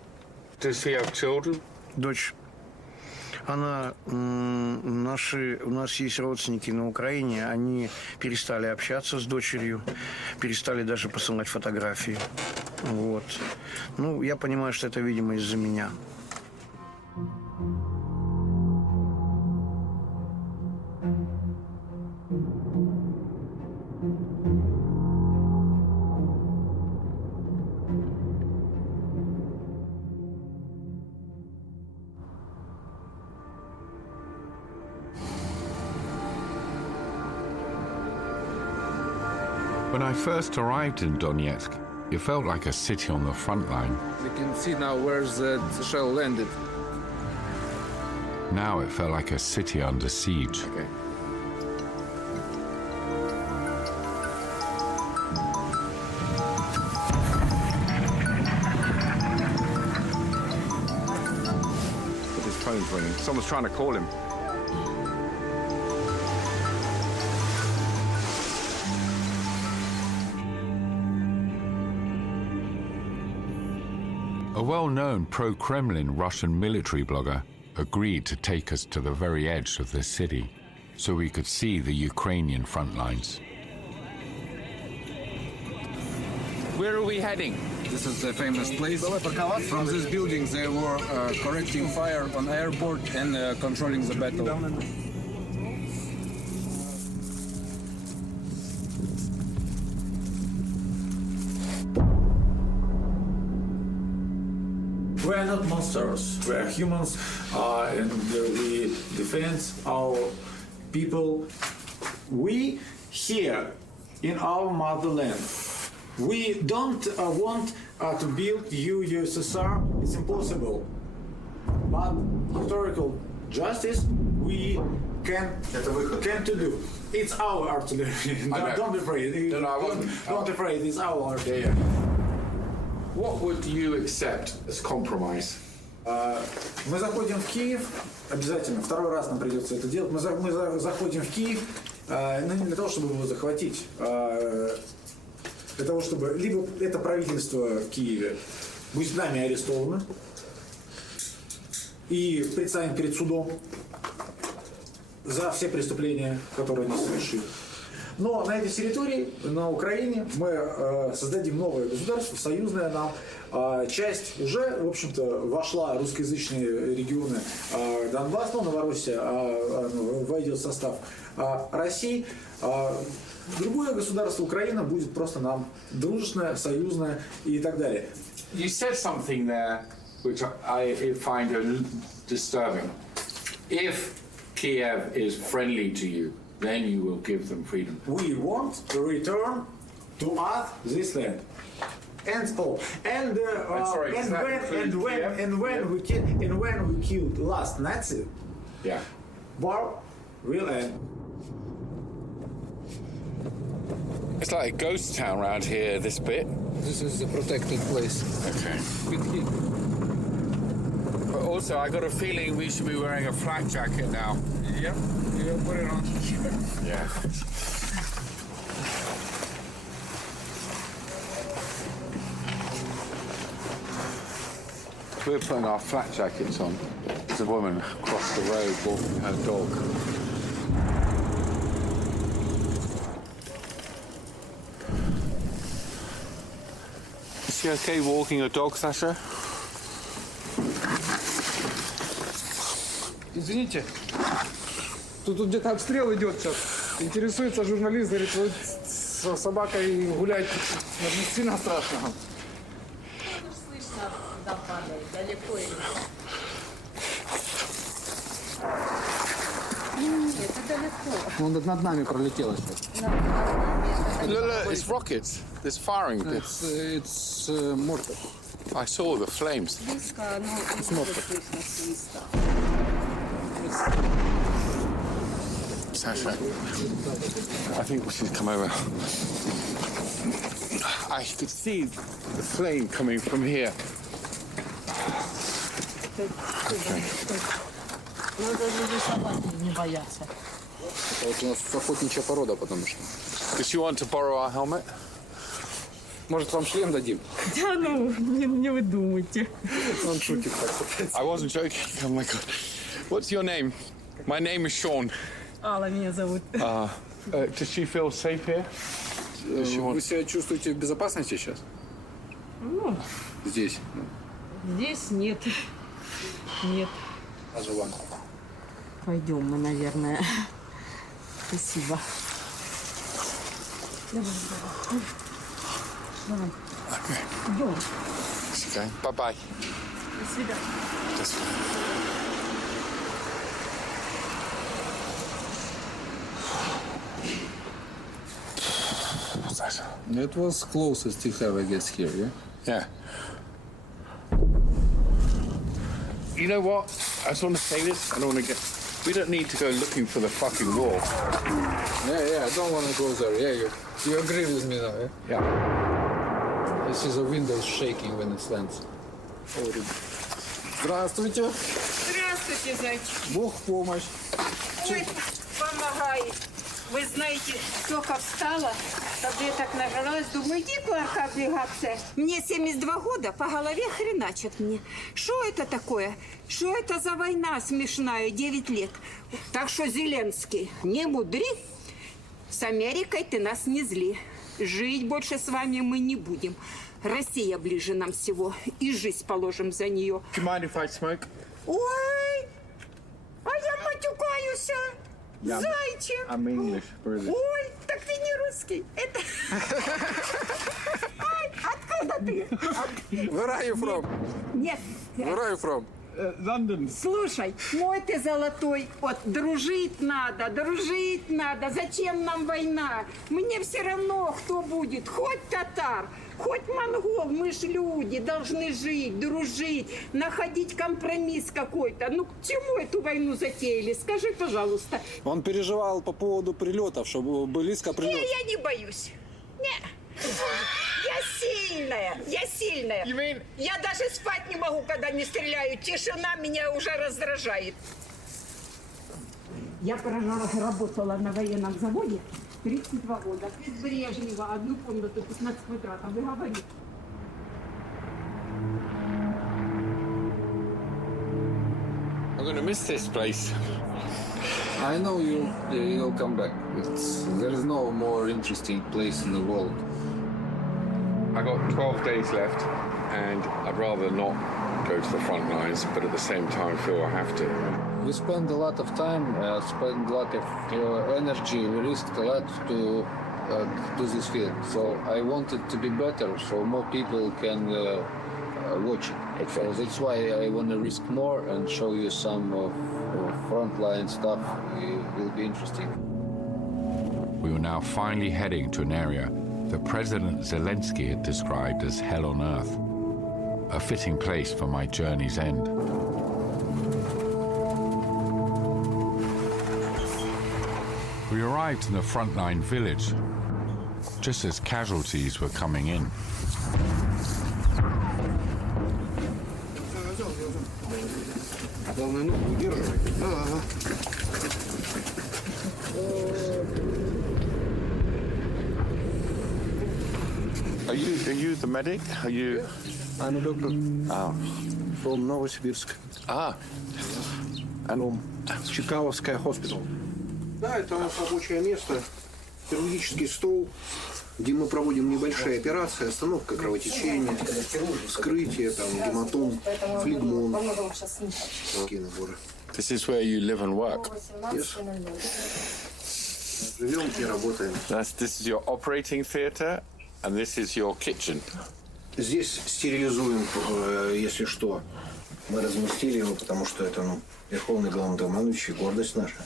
Does he have children? Дочь. Она, у нас есть родственники на Украине, они перестали общаться с дочерью, перестали даже посылать фотографии. Вот. Я понимаю, что это, видимо, из-за меня. When I first arrived in Donetsk, it felt like a city on the front line. You can see now where the shell landed. Now it felt like a city under siege. Okay. His phone's ringing. Someone's trying to call him. A well-known pro-Kremlin Russian military blogger agreed to take us to the very edge of the city so we could see the Ukrainian front lines. Where are we heading? This is the famous place. From this building they were correcting fire on airport and controlling the battle. We are not monsters, we are humans, and we defend our people. We here in our motherland, we don't want to build USSR, it's impossible. But historical justice we can to do. It's our artillery. Don't be afraid. Don't afraid, it's our artillery. What would you accept as compromise? Мы заходим в Киев, обязательно, второй раз нам придется это делать. Мы заходим в Киев но не для того, чтобы его захватить, а для того, чтобы либо это правительство в Киеве будет нами арестовано и предстанет перед судом за все преступления, которые они совершили. Но на этой территории, на Украине, мы создадим новое государство, союзное нам. Часть уже, в общем-то, вошла русскоязычные регионы Донбасс, ну, Новороссия войдет в состав России. Другое государство, Украина, будет просто нам дружественное, союзное и так далее. You said something there which I find a little disturbing. If Kiev is friendly to you, then you will give them freedom. We want to return to us this land. And all. And when we killed last Nazi, yeah, war will end. It's like a ghost town around here, this bit. This is a protected place. Okay. But also, I got a feeling we should be wearing a flak jacket now. Yeah, you put it on. Yeah. We're putting our flak jackets on. There's a woman across the road walking her dog. Is she okay walking her dog, Sasha? Извините, тут где-то обстрел идет сейчас. Интересуется журналист, говорит, вы с собакой гулять сильно страшно. Слышно, куда падает, далеко или нет, это далеко. Он над нами пролетело сейчас. Look, it's rockets. There's firing. It's mortar. I saw the flames. Близко, но не слышно свиста. Sasha, I think we should come over. I could see the flame coming from here. Надо люди собаки не бояться. Это вот у нас охотничья порода, потому что. Does she want to borrow our helmet? Может, вам шлем дадим? Да ну, не вы думайте. Он шутит так. I wasn't joking. Oh my god. What's your name? My name is Sean. Алла меня зовут. Does she feel safe here? Вы себя чувствуете в безопасности сейчас? Ну, Здесь? здесь нет. Нет. А же вам? Пойдем мы, наверное. Спасибо. Давай. Идем. Okay. Bye-bye. До свидания. До свидания. It was closest you have, I guess, here, yeah? Yeah. You know what? I just want to say this. I don't want to get... We don't need to go looking for the fucking war. Yeah, I don't want to go there. Yeah, you agree with me now, yeah? Yeah. I see the windows shaking when it lands. Здравствуйте. Здравствуйте, зайчик. Бог в помощь. Ой, помогает. Вы знаете, только встала, таблеток нажралась, думаю, иди-ка облигация. Мне 72 года, по голове хреначат мне. Что это такое? Что это за война смешная, 9 лет? Так что, Зеленский, не мудри. С Америкой ты нас не зли. Жить больше с вами мы не будем. Россия ближе нам всего. И жизнь положим за нее. Do you mind if I smoke? Ой, а я матюкаюсь. Yeah, Зайчик! I'm English, British. Ой, так ты не русский. Это... Ай, откуда ты? Where are you from? Нет. Where are you from? Лондон. Слушай, мой ты золотой, вот дружить надо. Зачем нам война? Мне все равно, кто будет, хоть татар, хоть монгол, мы ж люди, должны жить, дружить, находить компромисс какой-то. Ну, к чему эту войну затеяли? Скажи, пожалуйста. Он переживал по поводу прилетов, чтобы близко прилет. Не, я не боюсь. Не. Я сильная. Я даже спать не могу, когда не стреляют. Тишина меня уже раздражает. Я работала на военном заводе 32 года. Из Брежнева одну комнату 15 квадратов. Вы говорите. I'm going to miss this place. I know you'll come back. There is no more interesting place in the world. I got 12 days left, and I'd rather not go to the front lines, but at the same time feel I have to. We spend a lot of time, spend a lot of energy, we risk a lot to do this film. So I want it to be better, so more people can watch it. So that's why I want to risk more and show you some frontline stuff. It will be interesting. We were now finally heading to an area that President Zelensky had described as hell on earth, a fitting place for my journey's end. We arrived in the frontline village just as casualties were coming in. Are you the medic? Are you? I'm a doctor. Oh. From Novosibirsk. Ah. And Чкаловская hospital. Да, это рабочее место, хирургический стол, где мы проводим небольшие операции, остановка кровотечения, вскрытие, там, гематом, флегмон, такие наборы. This is where you live and work. Yes. Живем и работаем. This is your operating theatre, and this is your kitchen. Здесь стерилизуем, если что. Мы разместили его, потому что это, верховный главнокомандующий, гордость наша.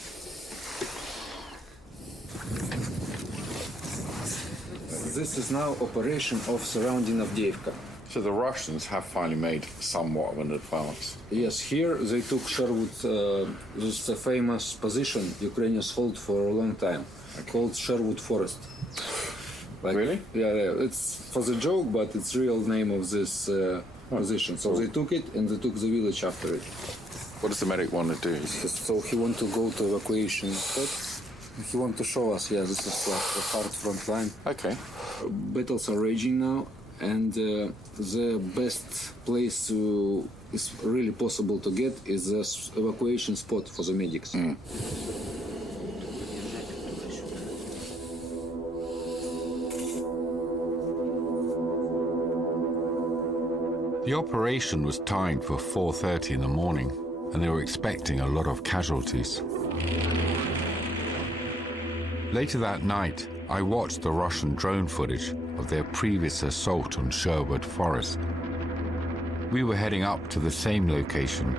This is now operation of surrounding Avdiivka. So the Russians have finally made somewhat of an advance. Yes, here they took Sherwood, this is a famous position Ukrainians hold for a long time, called Sherwood Forest. Really? Yeah, it's for the joke, but it's real name of this position. So they took it and they took the village after it. What does the medic want to do? So he want to go to evacuation spot. He want to show us, yeah, this is like the hard front line. Okay. Battles are raging now, and the best place to is really possible to get is the evacuation spot for the medics. The operation was timed for 4:30 in the morning, and they were expecting a lot of casualties. Later that night, I watched the Russian drone footage of their previous assault on Sherwood Forest. We were heading up to the same location.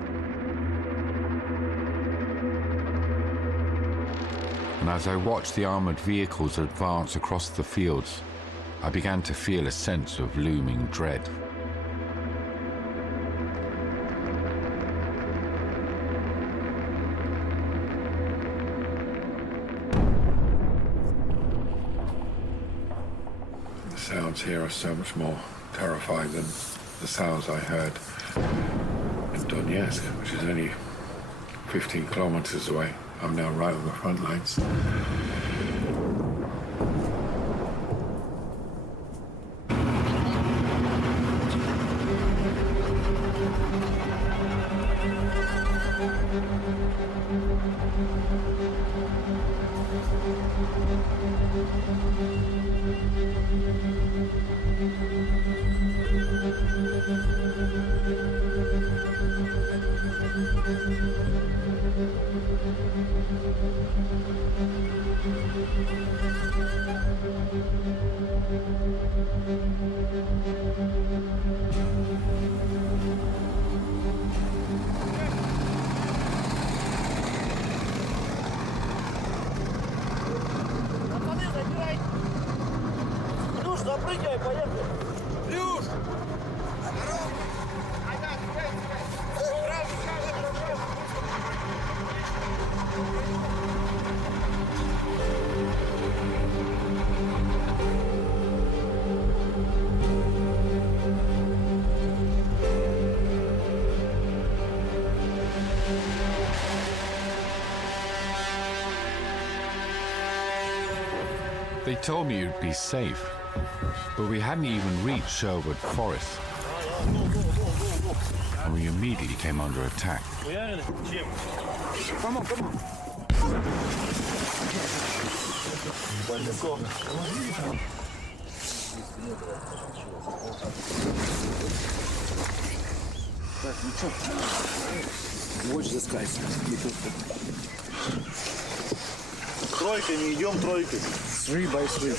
And as I watched the armored vehicles advance across the fields, I began to feel a sense of looming dread. The sounds here are so much more terrifying than the sounds I heard in Donetsk, which is only 15 kilometers away. I'm now right on the front lines. They told me it would be safe, but we hadn't even reached Sherwood Forest, and we immediately came under attack. Come on. Watch the skies. Тройками идем, тройками. 3 by 3.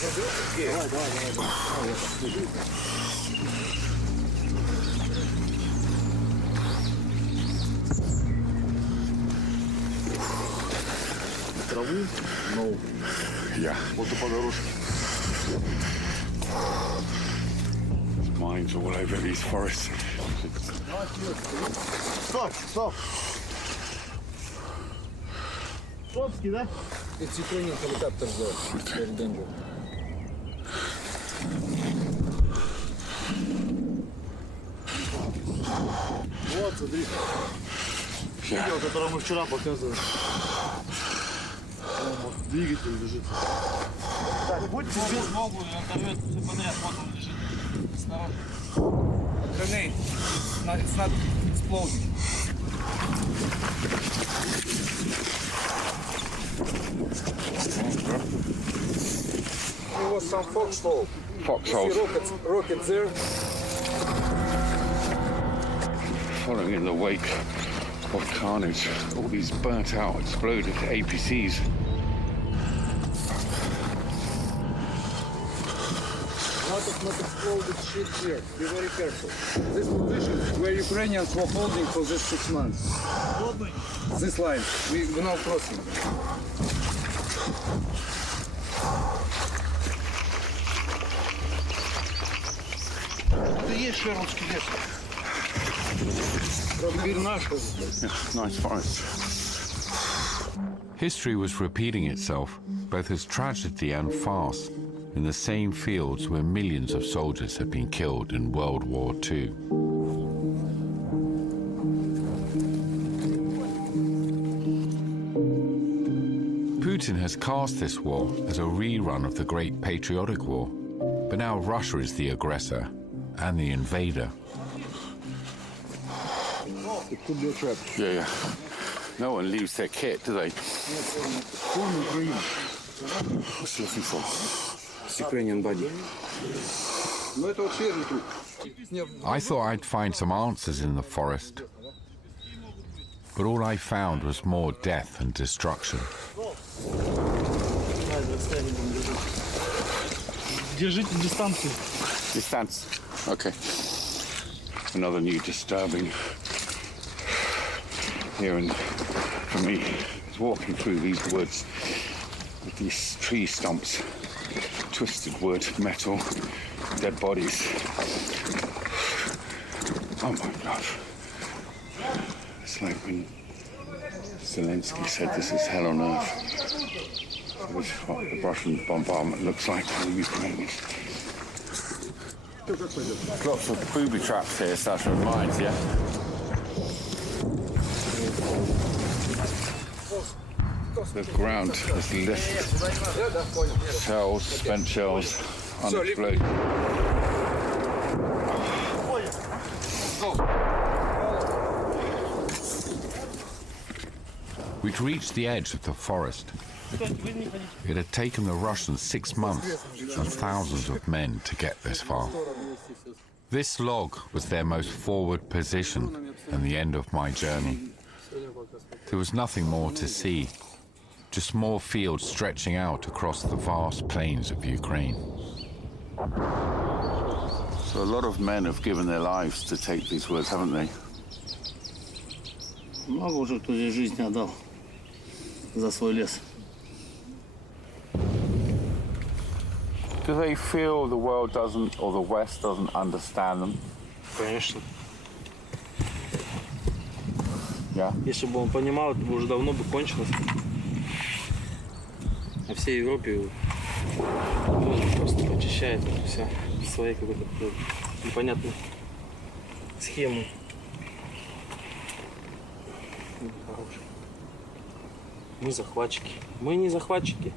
Траву? No. Yeah. Вот и по дорожке. There's mines all over these forests. Стоп. Шопский, да? It's Ukrainian helicopter there. Very dangerous. Вот, смотри. Видео, которое мы вчера показывали. Вот, двигатель лежит. Так, будьте без ногу, и оторвет все подряд. Вот он лежит. Снаружи. Grenade. It's not exploding. There was some foxhole. Foxholes. Rockets there. Following in the wake of carnage, all these burnt out, exploded APCs. A lot of not exploded shit here. Be very careful. This position where Ukrainians were holding for this 6 months. This line. We're now crossing. Это есть Шервудский лес. Nice forest. History was repeating itself, both as tragedy and farce, in the same fields where millions of soldiers had been killed in World War II. Putin has cast this war as a rerun of the Great Patriotic War, but now Russia is the aggressor and the invader. It could be a trap. Yeah. No one leaves their kit, do they? What's he looking for? Ukrainian body. I thought I'd find some answers in the forest, but all I found was more death and destruction. Держите дистанцию. Distance. Okay. Another new disturbing here, and for me, is walking through these woods with these tree stumps, twisted wood, metal, dead bodies. Oh my God. It's like when Zelensky said this is hell on earth. So this is what the Russian bombardment looks like for the Ukrainians. Lots of booby traps here, such as mines, yeah? The ground is littered. Shells, spent shells, unexploded. We'd reached the edge of the forest. It had taken the Russians 6 months and thousands of men to get this far. This log was their most forward position and the end of my journey. There was nothing more to see, just more fields stretching out across the vast plains of Ukraine. So a lot of men have given their lives to take these woods, haven't they? Много уже кто здесь жизнь отдал за свой лес. Do they feel the world doesn't, or the West doesn't understand them? Конечно. Yeah. Если бы он понимал, это бы уже давно бы кончилось. А всей Европе просто почищает это все своей какой-то непонятной схемой. Хороший. Мы захватчики. Мы не захватчики.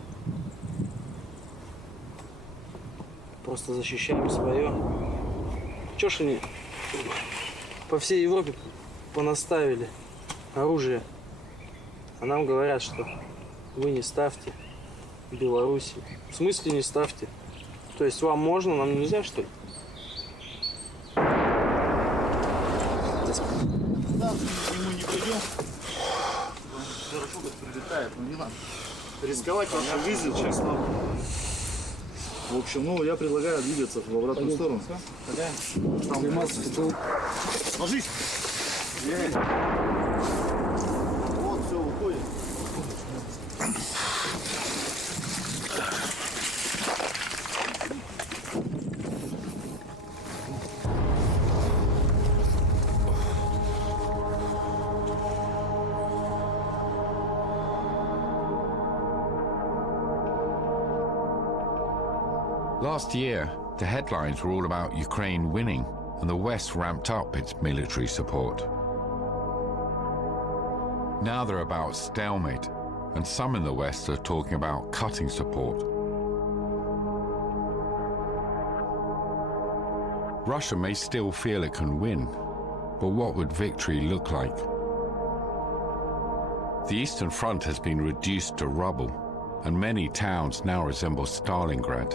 просто защищаем свое. Чё ж они по всей Европе понаставили оружие, а нам говорят, что вы не ставьте в Беларуси. В смысле не ставьте? То есть вам можно, нам нельзя, что ли? Да, мы не пойдем. Хорошо, как прилетает, но не надо. Рисковать вашу жизнь, честно. В общем, ну, я предлагаю двигаться в обратную сторону. Там ложись! Вот, все, уходит. Last year, the headlines were all about Ukraine winning, and the West ramped up its military support. Now they're about stalemate, and some in the West are talking about cutting support. Russia may still feel it can win, but what would victory look like? The Eastern Front has been reduced to rubble, and many towns now resemble Stalingrad.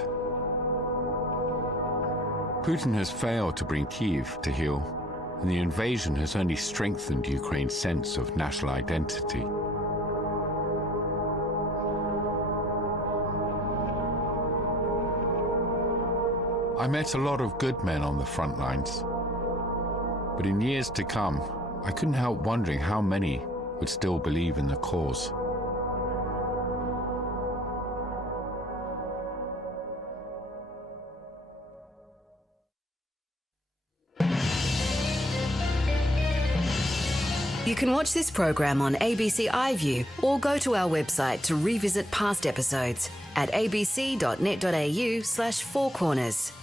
Putin has failed to bring Kyiv to heel, and the invasion has only strengthened Ukraine's sense of national identity. I met a lot of good men on the front lines, but in years to come, I couldn't help wondering how many would still believe in the cause. You can watch this program on ABC iView or go to our website to revisit past episodes at abc.net.au/4corners.